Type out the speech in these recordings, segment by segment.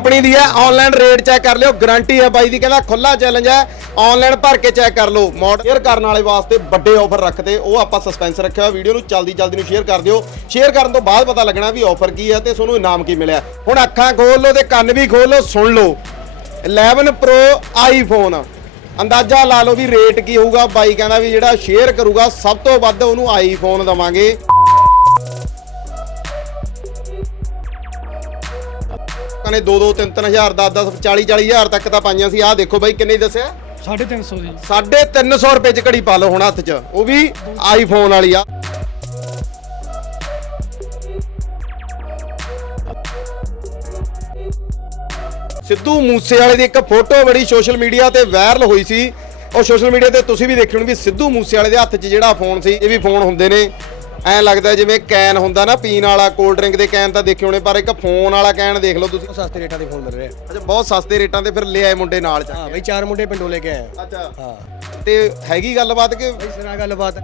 Company ਦੀ ਹੈ online rate check ਕਰ ਲਿਓ ਗਾਰੰਟੀ ਹੈ ਬਾਈ ਦੀ, ਕਹਿੰਦਾ ਖੁੱਲਾ ਚੈਲੰਜ ਹੈ ਆਨਲਾਈਨ ਭਰ ਕੇ ਚੈੱਕ ਕਰ ਲਓ। ਮਾਡਲ ਸ਼ੇਅਰ ਕਰਨ ਵਾਲੇ ਵਾਸਤੇ ਵੱਡੇ ਆਫਰ ਰੱਖਦੇ, ਉਹ ਆਪਾਂ ਸਸਪੈਂਸ ਰੱਖਿਆ ਹੋਇਆ ਵੀਡੀਓ ਨੂੰ ਜਲਦੀ ਜਲਦੀ ਨੂੰ ਸ਼ੇਅਰ ਕਰ ਦਿਓ। ਸ਼ੇਅਰ ਕਰਨ ਤੋਂ ਬਾਅਦ ਪਤਾ ਲੱਗਣਾ ਵੀ ਆਫਰ ਕੀ ਹੈ ਤੇ ਤੁਹਾਨੂੰ ਇਨਾਮ ਕੀ ਮਿਲਿਆ। ਹੁਣ ਅੱਖਾਂ ਖੋਲ ਲਓ ਤੇ ਕੰਨ ਵੀ ਖੋਲ ਲਓ, ਸੁਣ ਲਓ। 11 Pro ਆਈਫੋਨ ਅੰਦਾਜ਼ਾ ਲਾ ਲਓ ਵੀ ਰੇਟ ਕੀ ਹੋਊਗਾ, ਬਾਈ ਕਹਿੰਦਾ ਵੀ ਜਿਹੜਾ ਸ਼ੇਅਰ ਕਰੂਗਾ, ਸਭ ਤੋਂ ਵੱਧ ਉਹਨੂੰ ਆਈਫੋਨ ਦਵਾਂਗੇ। ਕਨੇ 2 2 3 3000 10 10 40 40000 ਤੱਕ ਤਾਂ ਪਾਈਆਂ ਸੀ। ਆਹ ਦੇਖੋ ਬਾਈ ਕਿੰਨੇ ਦੱਸਿਆ? 350 ਦੀ 350 ਰੁਪਏ ਚ ਘੜੀ ਪਾ ਲਓ ਹੁਣ ਹੱਥ 'ਚ। ਉਹ ਵੀ ਆਈਫੋਨ ਵਾਲੀ ਆ। ਸਿੱਧੂ ਮੂਸੇ ਵਾਲੇ ਦੀ ਇੱਕ ਫੋਟੋ ਬੜੀ ਸੋਸ਼ਲ ਮੀਡੀਆ ਤੇ ਵਾਇਰਲ ਹੋਈ ਸੀ। ਉਹ ਸੋਸ਼ਲ ਮੀਡੀਆ ਤੇ ਤੁਸੀਂ ਵੀ ਦੇਖੀ ਹੋਣੀ ਵੀ ਸਿੱਧੂ ਮੂਸੇ ਵਾਲੇ ਦੇ ਹੱਥ 'ਚ ਜਿਹੜਾ ਫੋਨ ਸੀ ਇਹ ਵੀ ਫੋਨ ਹੁੰਦੇ ਨੇ। ਐਂ ਲੱਗਦਾ ਜਿਵੇਂ ਕੈਨ ਹੁੰਦਾ ਨਾ ਪੀਣ ਵਾਲਾ ਕੋਲਡ ਡਰਿੰਕ ਦੇ ਕੈਨ ਤਾਂ ਦੇਖੇ ਹੋਣੇ ਪਰ ਇੱਕ ਫੋਨ ਵਾਲਾ ਕੈਨ ਦੇਖ ਲਓ ਤੁਸੀਂ। ਸਸਤੇ ਰੇਟਾਂ ਦੇ ਫੋਨ ਮਿਲ ਰਹੇ ਆ। ਅੱਛਾ ਬਹੁਤ ਸਸਤੇ ਰੇਟਾਂ ਤੇ ਫਿਰ ਲੈ ਆਏ ਮੁੰਡੇ ਨਾਲ ਚੱਕ ਹਾਂ ਬਈ ਚਾਰ ਮੁੰਡੇ ਪਿੰਡੋਂ ਲੈ ਕੇ ਆਏ ਆ। ਅੱਛਾ। ਹਾਂ। ਤੇ ਹੈਗੀ ਗੱਲਬਾਤ ਕਿ? ਬਈ ਸਿਰਾ ਗੱਲਬਾਤ।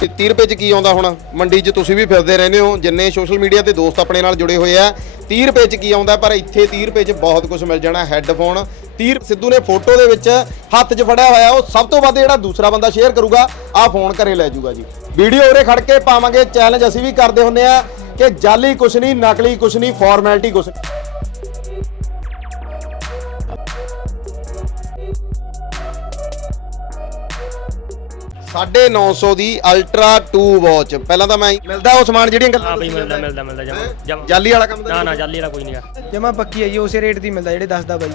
ਤੇ 30 ਰੁਪਏ ਚ ਕੀ ਆਉਂਦਾ ਹੁਣ? ਮੰਡੀ 'ਚ ਤੁਸੀਂ ਵੀ ਫਿਰਦੇ ਰਹਿੰਦੇ ਹੋ ਜਿੰਨੇ ਸੋਸ਼ਲ ਮੀਡੀਆ ਤੇ ਦੋਸਤ ਆਪਣੇ ਨਾਲ ਜੁੜੇ ਹੋਏ ਆ 30 ਰੁਪਏ ਚ ਕੀ ਆਉਂਦਾ? ਪਰ ਇੱਥੇ 30 ਰੁਪਏ ਚ ਬਹੁਤ ਕੁਝ ਮਿਲ ਜਾਣਾ ਹੈੱਡਫੋਨ 30 ਸਿੱਧੂ ਨੇ ਫੋਟੋ ਦੇ ਵਿੱਚ ਹੱਥ 'ਚ ਫੜਿਆ ਹੋਇਆ ਉਹ ਸਭ ਤੋਂ ਵੱਧ ਜਿਹੜਾ ਦੂਸਰਾ ਬੰਦਾ ਸ਼ੇਅਰ ਕਰੂਗਾ ਆਹ ਫੋਨ ਘਰੇ ਲੈ ਜਾਊਗਾ ਜੀ। ਵੀਡੀਓ ਉਰੇ ਖੜ ਕੇ ਪਾਵਾਂਗੇ ਚੈਲੰਜ ਅਸੀਂ ਵੀ ਕਰਦੇ ਹੁੰਨੇ ਆ ਕਿ ਜਾਲੀ ਕੁਛ ਨਹੀਂ ਨਕਲੀ ਕੁਛ ਨਹੀਂ ਫਾਰਮੈਲਿਟੀ ਕੁਛ ਨਹੀਂ। ਸਾਢੇ 900 ਦੀ ਅਲਟਰਾ 2 ਵਾਚ ਪਹਿਲਾਂ ਤਾਂ ਮੈਂ ਮਿਲਦਾ ਉਹ ਸਮਾਨ ਜਿਹੜੀਆਂ ਗੱਲਾਂ ਹਾਂ ਬਈ ਮਿਲਦਾ? ਮਿਲਦਾ ਮਿਲਦਾ? ਜਮਾ ਜਾਲੀ ਵਾਲਾ ਕੰਮ ਤਾਂ ਨਾ ਨਹੀਂ ਨਾ ਜਾਲੀ ਵਾਲਾ ਕੋਈ ਨਹੀਂਗਾ ਜਮਾ ਪੱਕੀ ਹੈ ਜੀ ਉਸੇ ਰੇਟ ਦੀ ਮਿਲਦਾ ਜਿਹੜੇ ਦੱਸਦਾ ਬਾਈ।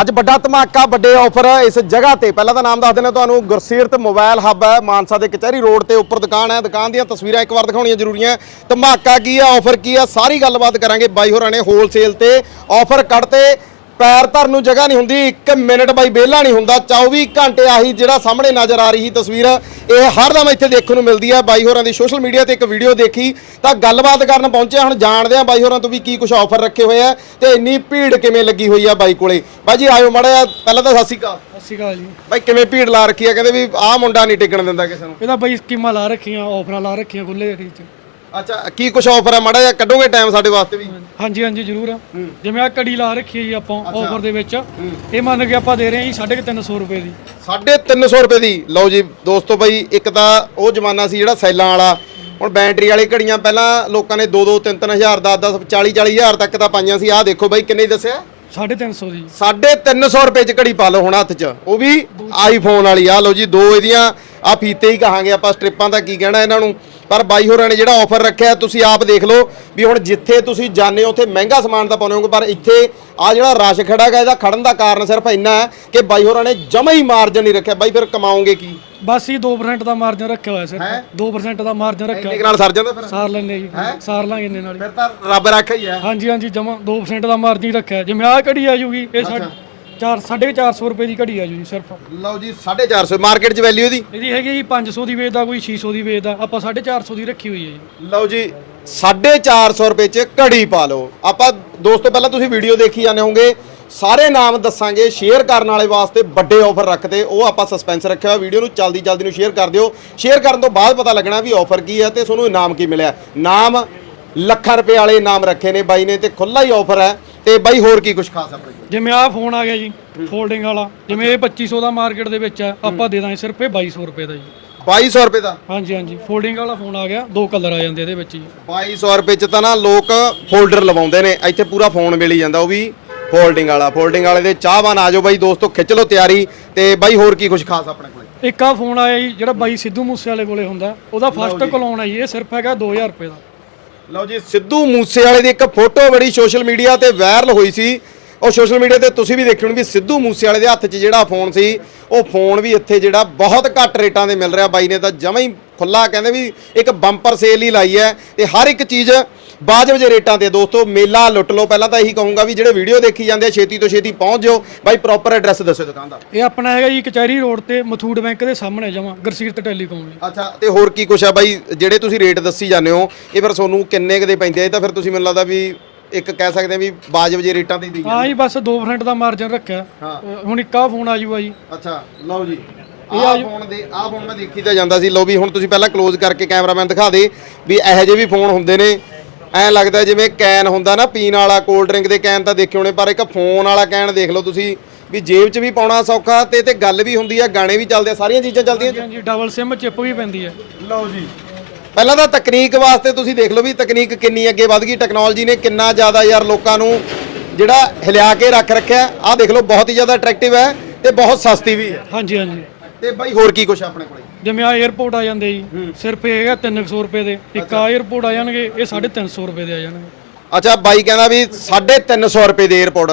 ਅੱਜ ਵੱਡਾ ਧਮਾਕਾ, ਵੱਡੇ ਆਫਰ ਇਸ ਜਗ੍ਹਾ ਤੇ। ਪਹਿਲਾਂ ਤਾਂ ਨਾਮ ਦੱਸ ਦਿੰਦੇ ਤੁਹਾਨੂੰ ਗੁਰਸੀਰਤ ਮੋਬਾਈਲ ਹੱਬ ਹੈ, ਮਾਨਸਾ ਦੇ ਕਚਹਿਰੀ ਰੋਡ ਤੇ ਉੱਪਰ ਦੁਕਾਨ ਹੈ। ਦੁਕਾਨ ਦੀਆਂ ਤਸਵੀਰਾਂ ਇੱਕ ਵਾਰ ਦਿਖਾਉਣੀਆਂ ਜ਼ਰੂਰੀਆਂ ਧਮਾਕਾ ਕੀ ਹੈ ਆਫਰ ਕੀ ਹੈ, ਸਾਰੀ ਗੱਲਬਾਤ ਕਰਾਂਗੇ ਬਾਈ ਹੋਰਾਂ ਨੇ ਹੋਲਸੇਲ ਤੇ। ਆਫਰ ਕੱਢਤੇ ਪੈਰ ਧਰਨ ਨੂੰ ਜਗ੍ਹਾ ਨਹੀਂ ਹੁੰਦੀ 1 ਮਿੰਟ ਬਾਈ ਵਿਹਲਾ ਨਹੀਂ ਹੁੰਦਾ 24 ਘੰਟੇ ਆਹੀ ਜਿਹੜਾ ਸਾਹਮਣੇ ਨਜ਼ਰ ਆ ਰਹੀ ਤਸਵੀਰ ਇਹ ਹਰਦਮ ਇੱਥੇ ਦੇਖਣ ਨੂੰ ਮਿਲਦੀ ਹੈ ਬਾਈ ਹੋਰਾਂ ਦੀ ਸੋਸ਼ਲ ਮੀਡੀਆ ਤੇ ਇੱਕ ਵੀਡੀਓ ਦੇਖੀ ਤਾਂ ਗੱਲਬਾਤ ਕਰਨ ਪਹੁੰਚਿਆ ਹੁਣ ਜਾਣਦੇ ਆ ਬਾਈ ਹੋਰਾਂ ਤੋਂ ਵੀ ਕੀ ਕੁਝ ਆਫਰ ਰੱਖੇ ਹੋਏ ਆ ਤੇ ਇੰਨੀ ਭੀੜ ਕਿਵੇਂ ਲੱਗੀ ਹੋਈ ਆ ਬਾਈ ਕੋਲੇ। ਬਾਈ ਜੀ ਆਇਓ ਮਾੜਾ ਪਹਿਲਾਂ ਤਾਂ ਸਤਿ ਸ਼੍ਰੀ ਅਕਾਲ। ਸਤਿ ਸ਼੍ਰੀ ਅਕਾਲ ਜੀ। ਬਾਈ ਕਿਵੇਂ ਭੀੜ ਲਾ ਰੱਖੀ ਆ? ਕਹਿੰਦੇ ਵੀ ਆਹ ਮੁੰਡਾ ਨਹੀਂ ਟਿਕਣ ਦਿੰਦਾ ਕਿਸੇ ਨੂੰ। ਇਹਦਾ ਬਾਈ ਸਕੀਮਾਂ ਲਾ ਰੱਖੀਆਂ ਆਫਰਾਂ ਲਾ ਰੱਖੀਆਂ ਖੁੱਲੇ ਰੇਟ 'ਚ। ਅੱਛਾ ਕੀ ਕੁਝ ਆਫਰ ਆ? ਮਾੜਾ ਜਿਹਾ ਕੱਢੋਗੇ ਟਾਈਮ ਸਾਡੇ ਵਾਸਤੇ ਵੀ? ਹਾਂਜੀ ਹਾਂਜੀ ਜ਼ਰੂਰ ਜਿਵੇਂ ਆ ਕੜੀ ਲਾ ਰੱਖੀ ਹੈ ਜੀ ਆਪਾਂ ਆਫਰ ਦੇ ਵਿੱਚ ਇਹ ਮੰਨ ਕੇ ਆਪਾਂ ਦੇ ਰਹੇ ਹਾਂ ਜੀ 350 ਰੁਪਏ ਦੀ। 350 ਰੁਪਏ ਦੀ। ਲਓ ਜੀ ਦੋਸਤੋ ਬਾਈ ਇੱਕ ਤਾਂ ਉਹ ਜ਼ਮਾਨਾ ਸੀ ਜਿਹੜਾ ਸੈਲਾਂ ਵਾਲਾ। ਹੁਣ ਬੈਟਰੀ ਵਾਲੀ ਘੜੀਆਂ ਪਹਿਲਾਂ ਲੋਕਾਂ ਨੇ 2 2 3 3000 10 10 40 40000 ਤੱਕ ਤਾਂ ਪਾਈਆਂ ਸੀ। ਆਹ ਦੇਖੋ ਬਾਈ ਕਿੰਨੇ ਦੀ ਦੱਸਿਆ? 350 ਦੀ। 350 ਰੁਪਏ ਚ ਘੜੀ ਪਾ ਲਓ ਹੁਣ ਹੱਥ 'ਚ। ਉਹ ਵੀ ਆਈਫੋਨ ਵਾਲੀ ਆ। ਲਓ ਜੀ ਦੋ ਇਹਦੀਆਂ ਆ ਫੀਤੇ ਹੀ ਕਹਾਂਗੇ ਆਪਾਂ ਸਟ੍ਰਿਪਾਂ ਦਾ ਕੀ ਕਹਿਣਾ ਇਹਨਾਂ ਨੂੰ? ਪਰ ਬਾਈ ਹੋਰਾਂ ਨੇ ਜਿਹੜਾ ਆਫਰ ਰੱਖਿਆ ਤੁਸੀਂ ਆਪ ਦੇਖ ਲਓ ਵੀ ਹੁਣ ਜਿੱਥੇ ਤੁਸੀਂ ਜਾਣੇ ਉੱਥੇ ਮਹਿੰਗਾ ਸਮਾਨ ਤਾਂ ਪਾਉਂਦੇ ਹੋਗੇ ਪਰ ਇੱਥੇ ਆ ਜਿਹੜਾ ਰਸ਼ ਖੜਾ ਹੈਗਾ ਇਹਦਾ ਖੜਨ ਦਾ ਕਾਰਨ ਸਿਰਫ ਇੰਨਾ ਹੈ ਕਿ ਬਾਈ ਹੋਰਾਂ ਨੇ ਜਮਾ ਹੀ ਮਾਰਜਨ ਨਹੀਂ ਰੱਖਿਆ। ਬਾਈ ਫਿਰ ਕਮਾਓਗੇ ਕੀ? ਬਸ ਹੀ 2% ਦਾ ਮਾਰਜਨ ਰੱਖਿਆ ਹੋਇਆ ਸਿਰਫ। 2% ਦਾ ਮਾਰਜਨ ਰੱਖਿਆ। ਇੰਨੇ ਨਾਲ ਸਰ ਜਾਂਦਾ ਫਿਰ? ਸਾਰ ਲੈਣੇ ਜੀ। ਸਾਰ ਲਾਂਗੇ ਇੰਨੇ ਨਾਲ। ਫਿਰ ਤਾਂ ਰੱਬ ਰੱਖਿਆ ਹੀ ਆ ਹਾਂਜੀ ਹਾਂਜੀ ਜਮਾ 2% ਦਾ ਮਾਰਜਨ ਰੱਖਿਆ। ਜਿਵੇਂ ਆਹ ਘੜੀ ਆ ਜੂਗੀ ਇਹ 4 450 ਰੁਪਏ ਦੀ ਘੜੀ ਆ ਜੂ ਸਿਰਫ। ਲਓ ਜੀ 450 ਮਾਰਕੀਟ 'ਚ ਵੈਲਿਊ ਦੀ ਇਹਦੀ ਹੈਗੀ ਜੀ 500 ਦੀ ਵੇਚਦਾ ਕੋਈ 600 ਦੀ ਵੇਚਦਾ। ਆਪਾਂ 450 ਦੀ ਰੱਖੀ ਹੋਈ ਹੈ ਜੀ। ਲਓ ਜੀ 450 ਰੁਪਏ ਚ ਘੜੀ ਪਾ ਲਓ। ਆਪਾਂ ਦੋਸਤੋ ਪਹਿਲਾਂ ਤੁਸੀਂ ਵੀਡੀਓ ਦੇਖੀ ਜਾਂਦੇ ਹੋਵੋਗੇ। ਸਾਰੇ ਨਾਮ ਦੱਸਾਂਗੇ ਸ਼ੇਅਰ ਕਰਨ ਵਾਲੇ ਵਾਸਤੇ ਵੱਡੇ ਆਫਰ ਰੱਖਦੇ ਉਹ ਆਪਾਂ ਸਸਪੈਂਸ ਰੱਖਿਆ ਹੋਇਆ। ਵੀਡੀਓ ਨੂੰ ਜਲਦੀ ਜਲਦੀ ਨੂੰ ਸ਼ੇਅਰ ਕਰ ਦਿਓ। ਸ਼ੇਅਰ ਕਰਨ ਤੋਂ ਬਾਅਦ ਪਤਾ ਲੱਗਣਾ ਵੀ ਆਫਰ ਕੀ ਹੈ ਤੇ ਤੁਹਾਨੂੰ ਇਨਾਮ ਕੀ ਮਿਲਿਆ। ਨਾਮ ਲੱਖਾਂ ਰੁਪਏ ਵਾਲੇ ਇਨਾਮ ਰੱਖੇ ਨੇ ਬਾਈ ਨੇ ਤੇ ਖੁੱਲਾ ਹੀ ਆਫਰ ਹੈ। ਤੇ ਬਾਈ ਹੋਰ ਕੀ ਕੁਝ ਖਾਸ ਆਪਣੇ ਕੋਲ? ਜਿਵੇਂ ਆਹ ਫੋਨ ਆ ਗਿਆ ਜੀ ਫੋਲਡਿੰਗ ਵਾਲਾ। ਜਿਵੇਂ ਇਹ 2500 ਦਾ ਮਾਰਕੀਟ ਦੇ ਵਿੱਚ ਆ ਆਪਾਂ ਦੇ ਦਾਂਗੇ ਸਿਰਫ ਇਹ 2200 ਰੁਪਏ ਦਾ ਜੀ। 2200 ਰੁਪਏ ਦਾ? ਹਾਂਜੀ ਹਾਂਜੀ। ਫੋਲਡਿੰਗ ਵਾਲਾ ਫੋਨ ਆ ਗਿਆ ਦੋ ਕਲਰ ਆ ਜਾਂਦੇ ਇਹਦੇ ਵਿੱਚ ਜੀ। 2200 ਰੁਪਏ ਚ ਤਾਂ ਨਾ ਲੋਕ ਫੋਲਡਰ ਲਵਾਉਂਦੇ ਨੇ ਇੱਥੇ ਪੂਰਾ ਫੋਨ ਮਿਲ ਹੀ ਜਾਂਦਾ ਉਹ ਵੀ ਫੋਲਡਿੰਗ ਵਾਲਾ। ਫੋਲਡਿੰਗ ਵਾਲੇ ਦੇ ਚਾਹਵਾਨ ਆ ਜਾਓ ਬਾਈ ਦੋਸਤੋ ਖਿੱਚ ਲਓ ਤਿਆਰੀ। ਤੇ ਬਾਈ ਹੋਰ ਕੀ ਕੁਝ ਖਾਸ ਆਪਣੇ ਕੋਲ? ਇੱਕ ਆ ਫੋਨ ਆਇਆ ਜੀ ਜਿਹੜਾ ਬਾਈ ਸਿੱਧੂ ਮੂਸੇ ਵਾਲੇ ਕੋਲੇ ਹੁੰਦਾ ਉਹਦਾ ਫਸਟ ਕਲੋਨ ਹੈ ਜੀ ਇਹ ਸਿਰਫ ਹੈਗਾ 2000 ਰੁਪਏ ਦਾ। ਲਓ ਜੀ, ਸਿੱਧੂ ਮੂਸੇਵਾਲੇ ਦੀ ਇੱਕ ਫੋਟੋ ਬੜੀ ਸੋਸ਼ਲ ਮੀਡੀਆ ਤੇ ਵਾਇਰਲ ਹੋਈ ਸੀ। ਉਹ ਸੋਸ਼ਲ ਮੀਡੀਆ ਤੇ ਤੁਸੀਂ ਵੀ ਦੇਖਿਓ ਵੀ ਸਿੱਧੂ ਮੂਸੇਵਾਲੇ ਦੇ ਹੱਥ 'ਚ ਜਿਹੜਾ ਫੋਨ ਸੀ, ਉਹ ਫੋਨ ਵੀ ਇੱਥੇ ਜਿਹੜਾ ਬਹੁਤ ਘੱਟ ਰੇਟਾਂ ਦੇ ਮਿਲ ਰਿਹਾ ਬਾਈ ਨੇ ਤਾਂ ਜਮਾਂ ਹੀ ਖੁੱਲਾ ਕਹਿੰਦੇ ਵੀ ਇੱਕ ਬੰਪਰ ਸੇਲ ਹੀ ਲਾਈ ਹੈ ਤੇ ਹਰ ਇੱਕ ਚੀਜ਼ ਵਾਜਬ ਜੇ ਰੇਟਾਂ ਤੇ ਦੋਸਤੋ ਮੇਲਾ ਲੁੱਟ ਲਓ। ਪਹਿਲਾਂ ਤਾਂ ਇਹੀ ਕਹੂੰਗਾ ਵੀ ਜਿਹੜੇ ਵੀਡੀਓ ਦੇਖੀ ਜਾਂਦੇ ਆ ਛੇਤੀ ਤੋਂ ਛੇਤੀ ਪਹੁੰਚ ਜਾਓ। ਬਾਈ ਪ੍ਰੋਪਰ ਐਡਰੈਸ ਦੱਸੋ ਦੁਕਾਨ ਦਾ ਇਹ ਆਪਣਾ ਹੈਗਾ ਜੀ ਕਚਹਿਰੀ ਰੋਡ ਤੇ ਮਥੂਟ ਬੈਂਕ ਦੇ ਸਾਹਮਣੇ ਜਮਾ ਗਰਸੀਰਤ ਟੈਲੀਕਾਮ ਜੀ। ਅੱਛਾ ਤੇ ਹੋਰ ਕੀ ਕੁਛ ਆ ਬਾਈ? ਜਿਹੜੇ ਤੁਸੀਂ ਰੇਟ ਦੱਸੀ ਜਾਂਦੇ ਹੋ ਇਹ ਫਿਰ ਤੁਹਾਨੂੰ ਕਿੰਨੇ ਕੁ ਦੇ ਪੈਂਦੇ ਆ? ਇਹ ਤਾਂ ਫਿਰ ਤੁਸੀਂ ਮੈਨੂੰ ਲੱਗਦਾ ਵੀ ਇੱਕ ਕਹਿ ਸਕਦੇ ਆ ਵੀ ਵਾਜਬ ਜੇ ਰੇਟਾਂ ਤੇ ਹੀ ਦੇਈ ਹਾਂ ਜੀ ਬਸ 2% ਦਾ ਮਾਰਜਨ ਰੱਖਿਆ। ਹੁਣ ਇੱਕ ਆ ਫੋਨ ਆ ਜੂਗਾ ਜੀ। ਅੱਛਾ ਲਓ ਜੀ। ਆਹ ਫੋਨ ਦੇ ਆਹ ਫੋਨ ਮੈਂ ਦੇਖੀ ਤਾਂ ਜਾਂਦਾ ਸੀ। ਲੋ ਵੀ ਹੁਣ ਤੁਸੀਂ ਪਹਿਲਾਂ ক্লোਜ਼ ਕਰਕੇ ਕੈਮਰਾਮੈਨ ਦਿਖਾ ਦੇ ਵੀ ਇਹੋ ਜਿਹੇ ਵੀ ਫੋਨ ਹੁੰਦੇ ਨੇ। ਐਂ ਲੱਗਦਾ ਜਿਵੇਂ ਕੈਨ ਹੁੰਦਾ ਨਾ ਪੀਣ ਵਾਲਾ ਕੋਲਡ ਡਰਿੰਕ ਦੇ ਕੈਨ ਤਾਂ ਦੇਖੇ ਹੋਣੇ ਪਰ ਇੱਕ ਫੋਨ ਵਾਲਾ ਕੈਨ ਦੇਖ ਲਓ ਤੁਸੀਂ। ਵੀ ਜੇਬ 'ਚ ਵੀ ਪਾਉਣਾ ਸੌਖਾ ਤੇ ਤੇ ਗੱਲ ਵੀ ਹੁੰਦੀ ਆ ਗਾਣੇ ਵੀ ਚੱਲਦੇ ਆ ਸਾਰੀਆਂ ਚੀਜ਼ਾਂ ਚੱਲਦੀਆਂ ਹਾਂਜੀ ਡਬਲ ਸਿਮ ਚਿਪ ਵੀ ਪੈਂਦੀ ਹੈ ਲਓ ਜੀ। ਪਹਿਲਾਂ ਤਾਂ ਤਕਨੀਕ ਵਾਸਤੇ ਤੁਸੀਂ ਦੇਖ ਲਓ ਵੀ ਤਕਨੀਕ ਕਿੰਨੀ ਅੱਗੇ ਵੱਧ ਗਈ ਟੈਕਨੋਲੋਜੀ ਨੇ ਕਿੰਨਾ ਜ਼ਿਆਦਾ ਯਾਰ ਲੋਕਾਂ ਨੂੰ ਜਿਹੜਾ ਹਿਲਿਆ ਕੇ ਰੱਖ ਰੱਖਿਆ। ਆਹ ਦੇਖ ਲਓ ਬਹੁਤ ਹੀ ਜ਼ਿਆਦਾ ਅਟਰੈਕਟਿਵ ਹੈ ਤੇ ਬਹੁਤ ਸਸਤੀ ਵੀ ਹੈ। ਹਾਂਜੀ ਹਾਂਜੀ। ਅੱਛਾ। ਬਾਈ ਕਹਿੰਦਾ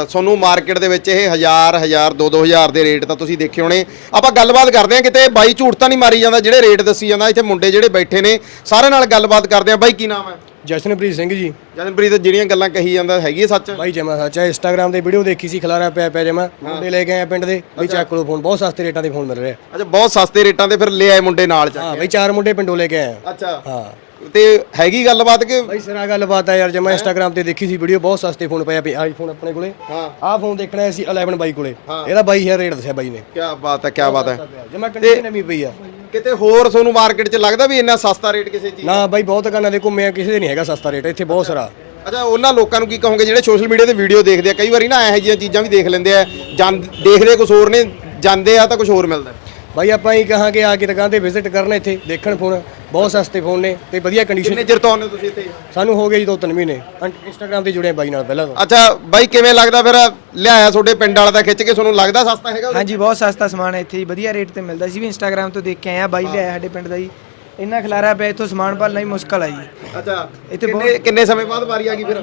ਤੁਹਾਨੂੰ ਮਾਰਕੀਟ ਦੇ ਵਿੱਚ ਇਹ 1000 1000 2000 ਦੇ ਰੇਟ ਤਾਂ ਤੁਸੀਂ ਦੇਖੇ ਆਪਾਂ ਗੱਲਬਾਤ ਕਰਦੇ ਆ ਕਿਤੇ ਬਾਈ ਝੂਠ ਤਾਂ ਨਹੀਂ ਮਾਰੀ ਜਾਂਦਾ ਜਿਹੜੇ ਰੇਟ ਦੱਸੀ ਜਾਂਦਾ ਇੱਥੇ ਮੁੰਡੇ ਜਿਹੜੇ ਬੈਠੇ ਨੇ ਸਾਰਿਆਂ ਨਾਲ ਗੱਲਬਾਤ ਕਰਦੇ ਆ ਬਾਈ ਕੀ ਨਾਮ ਹੈ? ਜਸ਼ਨਪ੍ਰੀਤ ਸਿੰਘ ਜੀ। ਜਨਪ੍ਰੀਤ ਜਿਹੜੀਆਂ ਗੱਲਾਂ ਕਹੀ ਜਾਂਦਾ ਹੈਗੀ ਸੱਚ? ਬਾਈ ਜਮਾ ਸੱਚਾ ਇੰਸਟਾਗ੍ਰam ਤੇ ਵੀਡੀਓ ਦੇਖੀ ਸੀ ਖਲਾਰਾ ਪਿਆ ਪਿਆ ਜਮਾ। ਮੁੰਡੇ ਲੈ ਕੇ ਆਏ ਪਿੰਡ ਦੇ ਬਈ ਚੱਕ ਲਓ ਫੋਨ ਬਹੁਤ ਸਸਤੇ ਰੇਟਾਂ ਦੇ ਫੋਨ ਮਿਲ ਰਹੇ। ਆ ਅੱਛਾ ਬਹੁਤ ਸਸਤੇ ਰੇਟਾਂ ਤੇ ਫਿਰ ਲੈ ਆਏ ਮੁੰਡੇ ਨਾਲ ਚੱਕ ਹਾਂ ਬਈ ਚਾਰ ਮੁੰਡੇ ਪਿੰਡੋਂ ਲੈ ਕੇ ਆਏ ਆ। ਅੱਛਾ। ਹਾਂ। ਤੇ ਹੈਗੀ ਗੱਲਬਾਤ ਕਿ ਬਾਈ ਸਿਰਾ ਗੱਲਬਾਤ ਆ ਯਾਰ ਜਮਾ ਇੰਸਟਾਗ੍ਰam ਤੇ ਦੇਖੀ ਸੀ ਵੀਡੀਓ ਬਹੁਤ ਸਸਤੇ ਫੋਨ ਪਿਆ ਪਈ ਆਈਫੋਨ ਆਪਣੇ ਕੋਲੇ। ਹਾਂ। ਆਹ ਫੋਨ ਦੇਖਣਾ ਸੀ 11 ਬਾਈ ਕੋਲੇ। ਇਹਦਾ 22000 ਰੇਟ ਦੱਸਿਆ ਬਾਈ ਨੇ। ਕੀ ਬਾਤ ਹੈ ਕੀ ਬਾਤ ਹੈ। ਜਮਾ ਕੰਡੀਸ਼ਨ ਨਵੀਂ ਪਈ ਆ। ਕਿਤੇ ਹੋਰ ਤੁਹਾਨੂੰ ਮਾਰਕੀਟ 'ਚ ਲੱਗਦਾ ਵੀ ਇੰਨਾ ਸਸਤਾ ਰੇਟ ਕਿਸੇ ਚੀਜ਼ ਨਾ ਬਾਈ ਬਹੁਤ ਦੁਕਾਨਾਂ ਦੇ ਘੁੰਮੇ ਆ ਕਿਸੇ ਦੇ ਨਹੀਂ ਹੈਗਾ ਸਸਤਾ ਰੇਟ ਇੱਥੇ ਬਹੁਤ ਸਾਰਾ। ਅੱਛਾ ਉਹਨਾਂ ਲੋਕਾਂ ਨੂੰ ਕੀ ਕਹੋਗੇ ਜਿਹੜੇ ਸੋਸ਼ਲ ਮੀਡੀਆ ਤੇ ਵੀਡੀਓ ਦੇਖਦੇ ਆ? ਕਈ ਵਾਰੀ ਨਾ ਇਹੋ ਜਿਹੀਆਂ ਚੀਜ਼ਾਂ ਵੀ ਦੇਖ ਲੈਂਦੇ ਆ ਜਾਂ ਦੇਖਦੇ ਕੁਝ ਹੋਰ ਨੇ ਜਾਂਦੇ ਆ ਤਾਂ ਕੁਝ ਹੋਰ ਮਿਲਦਾ। ਬਾਈ ਆਪਾਂ ਹੀ ਕਹਾਂਗੇ ਆ ਕੇ ਦੁਕਾਨ ਤੇ ਵਿਜ਼ਿਟ ਕਰਨ ਇੱਥੇ ਦੇਖਣ ਫੋਨ ਬਹੁਤ ਸਸਤੇ ਫੋਨ ਨੇ ਤੇ ਵਧੀਆ ਕੰਡੀਸ਼ਨ ਕਿੰਨੇ ਚਿਰ ਤੋਂ ਆਉਂਦੇ ਤੁਸੀਂ ਇੱਥੇ? ਸਾਨੂੰ ਹੋ ਗਏ ਜੀ ਦੋ ਤਿੰਨ ਮਹੀਨੇ। ਇੰਸਟਾਗ੍ਰam ਤੇ ਜੁੜੇ ਬਾਈ ਨਾਲ ਪਹਿਲਾਂ ਤੋਂ। ਅੱਛਾ ਬਾਈ ਕਿਵੇਂ ਲੱਗਦਾ ਫਿਰ ਲਿਆਇਆ ਤੁਹਾਡੇ ਪਿੰਡ ਵਾਲਾ ਦਾ ਖਿੱਚ ਕੇ ਤੁਹਾਨੂੰ ਲੱਗਦਾ ਸਸਤਾ ਹੈਗਾ ਹਾਂਜੀ ਬਹੁਤ ਸਸਤਾ ਸਮਾਨ ਹੈ ਇੱਥੇ ਜੀ ਵਧੀਆ ਰੇਟ ਤੇ ਮਿਲਦਾ। ਸੀ ਵੀ ਇੰਸਟਾਗ੍ਰam ਤੋਂ ਦੇਖ ਕੇ ਆਏ ਆ ਬਾਈ ਲਿਆਇਆ ਸਾਡੇ ਪਿੰਡ ਦਾ ਜੀ। ਇੰਨਾ ਖਲਾਰਾ ਪਿਆ ਇੱਥੋਂ ਸਮਾਨ ਭਾਲਣਾ ਹੀ ਮੁਸ਼ਕਲ ਆ ਜੀ। ਅੱਛਾ ਇੱਥੇ ਕਿੰਨੇ ਕਿੰਨੇ ਸਮੇਂ ਬਾਅਦ ਵਾਰੀ ਆ ਗਈ ਫਿਰ?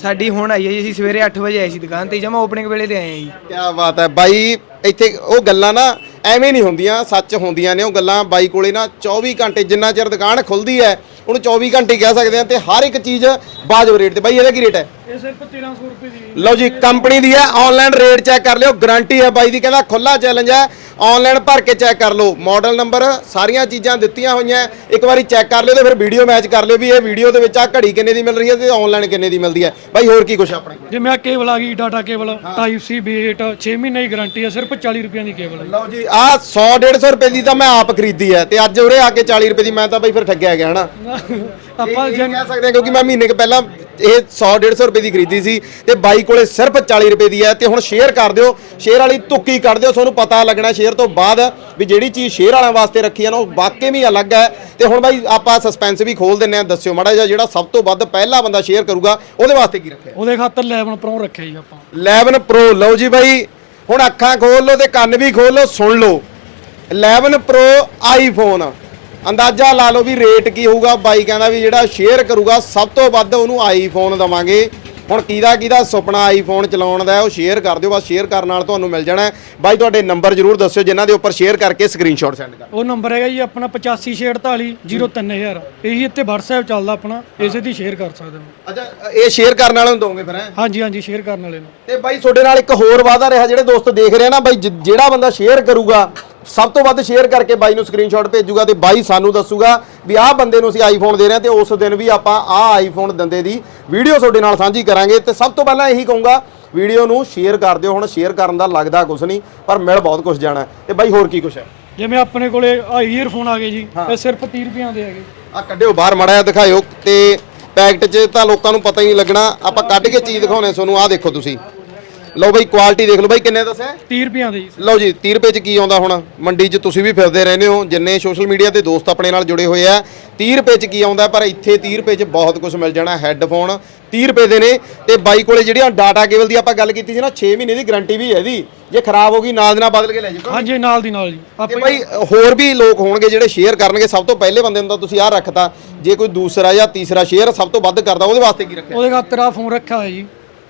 ਸਾਡੀ ਹੁਣ ਆਈ ਹੈ ਜੀ, ਅਸੀਂ ਸਵੇਰੇ 8 ਵਜੇ ਆਏ ਸੀ ਦੁਕਾਨ ਤੇ, ਜਮਾ ਓਪਨਿੰਗ ਵੇਲੇ ਤੇ ਆਏ ਆ ਜੀ। ਕਿਆ ਬਾਤ ਹੈ ਬਾਈ, ਇੱਥੇ ਉਹ ਗੱਲਾਂ ਨਾ ਐਵੇਂ ਨਹੀਂ ਹੁੰਦੀਆਂ, ਸੱਚ ਹੁੰਦੀਆਂ ਨੇ ਉਹ ਗੱਲਾਂ ਬਾਈ ਕੋਲੇ ਨਾ 24 ਘੰਟੇ ਜਿੰਨਾ ਚਿਰ ਦੁਕਾਨ ਖੁੱਲਦੀ ਹੈ ਉਹਨੂੰ 24 ਘੰਟੇ ਕਹਿ ਸਕਦੇ ਆ ਤੇ ਹਰ ਇੱਕ ਚੀਜ਼ ਵਾਜਬ ਰੇਟ ਤੇ। ਬਾਈ ਇਹਦਾ ਕੀ ਰੇਟ ਹੈ? ਇਹ ਸਿਰਫ 1300 ਰੁਪਏ ਦੀ ਲਓ ਜੀ ਕੰਪਨੀ ਦੀ ਹੈ ਆਨਲਾਈਨ ਰੇਟ ਚੈੱਕ ਕਰ ਲਿਓ ਗਾਰੰਟੀ ਹੈ ਬਾਈ ਦੀ ਕਹਿੰਦਾ ਖੁੱਲਾ ਚੈਲੰਜ ਹੈ ਆਨਲਾਈਨ ਭਰ ਕੇ ਚੈੱਕ ਕਰ ਲਓ। ਮਾਡਲ ਨੰਬਰ ਸਾਰੀਆਂ ਚੀਜ਼ਾਂ ਦਿੱਤੀਆਂ ਹੋਈਆਂ ਇੱਕ ਵਾਰੀ ਚੈੱਕ ਕਰ ਲਿਓ ਤੇ ਫਿਰ ਵੀਡੀਓ ਮੈਚ ਕਰ ਲਿਓ ਵੀ ਇਹ ਵੀਡੀਓ ਦੇ ਵਿੱਚ ਆ ਘੜੀ ਕਿੰਨੇ ਦੀ ਮਿਲ ਰਹੀ ਹੈ ਤੇ ਆਨਲਾਈਨ ਕਿੰਨੇ ਦੀ ਮਿਲਦੀ ਹੈ। ਬਾਈ ਹੋਰ ਕੀ ਕੁਛ ਆਪਣੇ ਕੋਲ? ਜਿਵੇਂ ਆ ਕੇਬਲ ਆ ਗਈ ਡਾਟਾ ਕੇਬਲ ਟਾਈਪ ਸੀ B8 6 ਮਹੀਨੇ ਦੀ ਗਾਰੰਟੀ ਹੈ ਸਿਰਫ 40 ਰੁਪਏ ਦੀ ਕੇਬਲ ਹੈ ਲਓ ਜੀ ਆ 100 150 ਰੁਪਏ ਦੀ ਤਾਂ ਮੈਂ ਆਪ ਖਰੀਦੀ ਹੈ ਤੇ ਅੱਜ ਉਰੇ ਆ ਕੇ 40 ਰੁਪਏ ਦੀ ਮੈਂ ਤਾਂ ਬਾਈ ਫਿਰ ਠੱਗਿਆ ਗਿਆ ਹਨਾ? ਆਪਾਂ ਇਹ ਕਹਿ ਸਕਦੇ ਹਾਂ ਕਿਉਂਕਿ ਮੈਂ ਮਹੀਨੇ ਕੁ ਪਹਿਲਾਂ ਇਹ 100 150 ਰੁਪਏ ਦੀ ਖਰੀਦੀ ਸੀ ਤੇ ਬਾਈ ਕੋਲੇ ਸਿਰਫ 40 ਰੁਪਏ ਦੀ ਹੈ ਤੇ ਹੁਣ ਸ਼ੇਅਰ ਕਰ ਦਿਓ ਸ਼ੇਅਰ ਵਾਲੀ ਤੁੱਕੀ ਕਰ ਦਿਓ ਤੁਹਾਨੂੰ ਪਤਾ ਲੱਗਣਾ ਸ਼ੇਅਰ ਤੋਂ ਬਾਅਦ ਵੀ ਜਿਹੜੀ ਚੀਜ਼ ਸ਼ੇਅਰ ਵਾਲਿਆਂ ਵਾਸਤੇ ਰੱਖੀ ਹੈ ਨਾ ਉਹ ਵਾਕਈ ਵੀ ਅਲੱਗ ਹੈ। ਤੇ ਹੁਣ ਬਾਈ ਆਪਾਂ ਸਸਪੈਂਸ ਵੀ ਖੋਲ ਦਿੰਨੇ ਆ ਦੱਸਿਓ ਮਾੜਾ ਜਿਹਾ ਜਿਹੜਾ ਸਭ ਤੋਂ ਵੱਧ ਪਹਿਲਾ ਬੰਦਾ ਸ਼ੇਅਰ ਕਰੂਗਾ ਉਹਦੇ ਵਾਸਤੇ ਕੀ ਰੱਖਿਆ? ਉਹਦੇ ਖਾਤਰ 11 ਪ੍ਰੋ ਰੱਖਿਆ ਜੀ ਆਪਾਂ। 11 Pro ਲਓ ਜੀ ਬਾਈ ਹੁਣ ਅੱਖਾਂ ਖੋਲ ਲਓ ਤੇ ਕੰਨ ਵੀ ਖੋਲ ਲਓ ਸੁਣ ਲਓ। 11 Pro ਆਈਫੋਨ ਅੰਦਾਜ਼ਾ ਲਾ ਲਓ ਵੀ ਰੇਟ ਕੀ ਹੋਊਗਾ ਬਾਈ ਕਹਿੰਦਾ ਵੀ ਜਿਹੜਾ ਸ਼ੇਅਰ ਕਰੂਗਾ ਸਭ ਤੋਂ ਵੱਧ ਉਹਨੂੰ ਆਈਫੋਨ ਦਵਾਂਗੇ। ਹੁਣ ਕਿਹਦਾ ਕਿਹਦਾ ਸੁਪਨਾ ਆਈਫੋਨ ਚਲਾਉਣ ਦਾ ਹੈ ਉਹ ਸ਼ੇਅਰ ਕਰ ਦਿਓ ਬਸ ਸ਼ੇਅਰ ਕਰਨ ਨਾਲ ਤੁਹਾਨੂੰ ਮਿਲ ਜਾਣਾ। ਬਾਈ ਤੁਹਾਡੇ ਨੰਬਰ ਜ਼ਰੂਰ ਦੱਸਿਓ ਜਿਨ੍ਹਾਂ ਦੇ ਉੱਪਰ ਸ਼ੇਅਰ ਕਰਕੇ ਸਕਰੀਨਸ਼ਾਟ ਸੈਂਡ ਕਰ। ਉਹ ਨੰਬਰ ਹੈਗਾ ਜੀ ਆਪਣਾ 8548 03000 ਇਹੀ ਇੱਥੇ WhatsApp ਚੱਲਦਾ ਆਪਣਾ ਇਸੇ ਦੀ ਸ਼ੇਅਰ ਕਰ ਸਕਦੇ ਹੋ। ਅੱਛਾ ਇਹ ਸ਼ੇਅਰ ਕਰਨ ਵਾਲਿਆਂ ਨੂੰ ਦੋਗੇ ਫਿਰ? ਹਾਂਜੀ ਹਾਂਜੀ ਸ਼ੇਅਰ ਕਰਨ ਵਾਲੇ ਨੂੰ। ਤੇ ਬਾਈ ਤੁਹਾਡੇ ਨਾਲ ਇੱਕ ਹੋਰ ਵਾਅਦਾ ਰਿਹਾ ਜਿਹੜੇ ਦੋਸਤ ਦੇਖ ਰਹੇ ਨਾ ਬਾਈ ਜਿਹੜਾ ਬੰਦਾ ਸ਼ੇਅਰ ਕਰੂਗਾ ਸਭ ਤੋਂ ਵੱਧ ਸ਼ੇਅਰ ਕਰਕੇ ਬਾਈ ਨੂੰ ਸਕਰੀਨਸ਼ਾਟ ਭੇਜੂਗਾ ਤੇ ਬਾਈ ਸਾਨੂੰ ਦੱਸੂਗਾ ਵੀ ਆਹ ਬੰਦੇ ਨੂੰ ਅਸੀਂ ਆਈਫੋਨ ਦੇ ਰਹੇ ਹਾਂ ਤੇ ਉਸ ਦਿਨ ਵੀ ਆਪਾਂ ਆਹ ਆਈਫੋਨ ਦੰਦੇ ਦੀ ਵੀਡੀਓ ਤੁਹਾਡੇ ਨਾਲ ਸਾਂਝੀ ਕਰਾਂਗੇ। ਤੇ ਸਭ ਤੋਂ ਪਹਿਲਾਂ ਇਹੀ ਕਹੂੰਗਾ ਵੀਡੀਓ ਨੂੰ ਸ਼ੇਅਰ ਕਰ ਦਿਓ ਹੁਣ ਸ਼ੇਅਰ ਕਰਨ ਦਾ ਲੱਗਦਾ ਕੁਝ ਨਹੀਂ ਪਰ ਮਿਲ ਬਹੁਤ ਕੁਝ ਜਾਣਾ। ਤੇ ਬਾਈ ਹੋਰ ਕੀ ਕੁਝ ਹੈ? ਜਿਵੇਂ ਆਪਣੇ ਕੋਲੇ ਆ ਈਅਰਫੋਨ ਆ ਗਏ ਜੀ ਇਹ ਸਿਰਫ 30 ਰੁਪਈਆਂ ਦੇ ਹੈਗੇ। ਆ ਕੱਢਿਓ ਬਾਹਰ ਮੜਾ ਜਿਹਾ ਦਿਖਾਇਓ ਤੇ ਪੈਕਟ 'ਚ ਤਾਂ ਲੋਕਾਂ ਨੂੰ ਪਤਾ ਹੀ ਨਹੀਂ ਲੱਗਣਾ। ਆਪਾਂ ਕੱਢ ਕੇ ਚੀਜ਼ ਦਿਖਾਉਣੇ ਤੁਹਾਨੂੰ ਆਹ ਦੇਖੋ ਤੁਸੀਂ। ਲਓ ਬਾਈ ਕੁਆਲਿਟੀ ਦੇਖ ਲਓ ਬਾਈ ਕਿੰਨੇ ਦੱਸਿਆ? 30 ਰੁਪਈਆਂ ਦੇ ਜੀ ਲਓ ਜੀ 30 ਰੁਪਏ ਚ ਕੀ ਆਉਂਦਾ ਹੁਣ? ਮੰਡੀ 'ਚ ਤੁਸੀਂ ਵੀ ਫਿਰਦੇ ਰਹਿੰਦੇ ਹੋ ਜਿੰਨੇ ਸੋਸ਼ਲ ਮੀਡੀਆ ਤੇ ਦੋਸਤ ਆਪਣੇ ਨਾਲ ਜੁੜੇ ਹੋਏ ਆ 30 ਰੁਪਏ ਚ ਕੀ ਆਉਂਦਾ? ਪਰ ਇੱਥੇ 30 ਰੁਪਏ ਚ ਬਹੁਤ ਕੁਝ ਮਿਲ ਜਾਣਾ ਹੈੱਡਫੋਨ 30 ਰੁਪਏ ਦੇ ਨੇ। ਤੇ ਬਾਈ ਕੋਲੇ ਜਿਹੜੀਆਂ ਡਾਟਾ ਕੇਬਲ ਦੀ ਆਪਾਂ ਗੱਲ ਕੀਤੀ ਸੀ ਨਾ 6 ਮਹੀਨੇ ਦੀ ਗਾਰੰਟੀ ਵੀ ਹੈ ਇਹਦੀ। ਜੇ ਖਰਾਬ ਹੋ ਗਈ ਨਾਲ ਦੀ ਨਾਲ ਬਦਲ ਕੇ ਲੈ ਜਾਓ। ਹਾਂਜੀ ਨਾਲ ਦੀ ਨਾਲ ਜੀ। ਤੇ ਆਪਾਂ ਬਾਈ ਹੋਰ ਵੀ ਲੋਕ ਹੋਣਗੇ ਜਿਹੜੇ ਸ਼ੇਅਰ ਕਰਨਗੇ ਸਭ ਤੋਂ ਪਹਿਲੇ ਬੰਦੇ ਨੂੰ ਤਾਂ ਤੁਸੀਂ ਆਹ ਰੱਖਤਾ। ਜੇ ਕੋਈ ਦੂਸਰਾ ਜਾਂ ਤੀਸਰਾ ਸ਼ੇਅਰ ਸਭ ਤੋਂ ਵੱਧ ਕਰਦਾ ਉਹਦੇ ਵਾਸਤੇ ਕੀ ਰੱਖਿਆ? ਉਹਦੇ ਖਾਤਰ ਆ ਫੋਨ ਰੱਖਿਆ ਹੋਇਆ ਜੀ।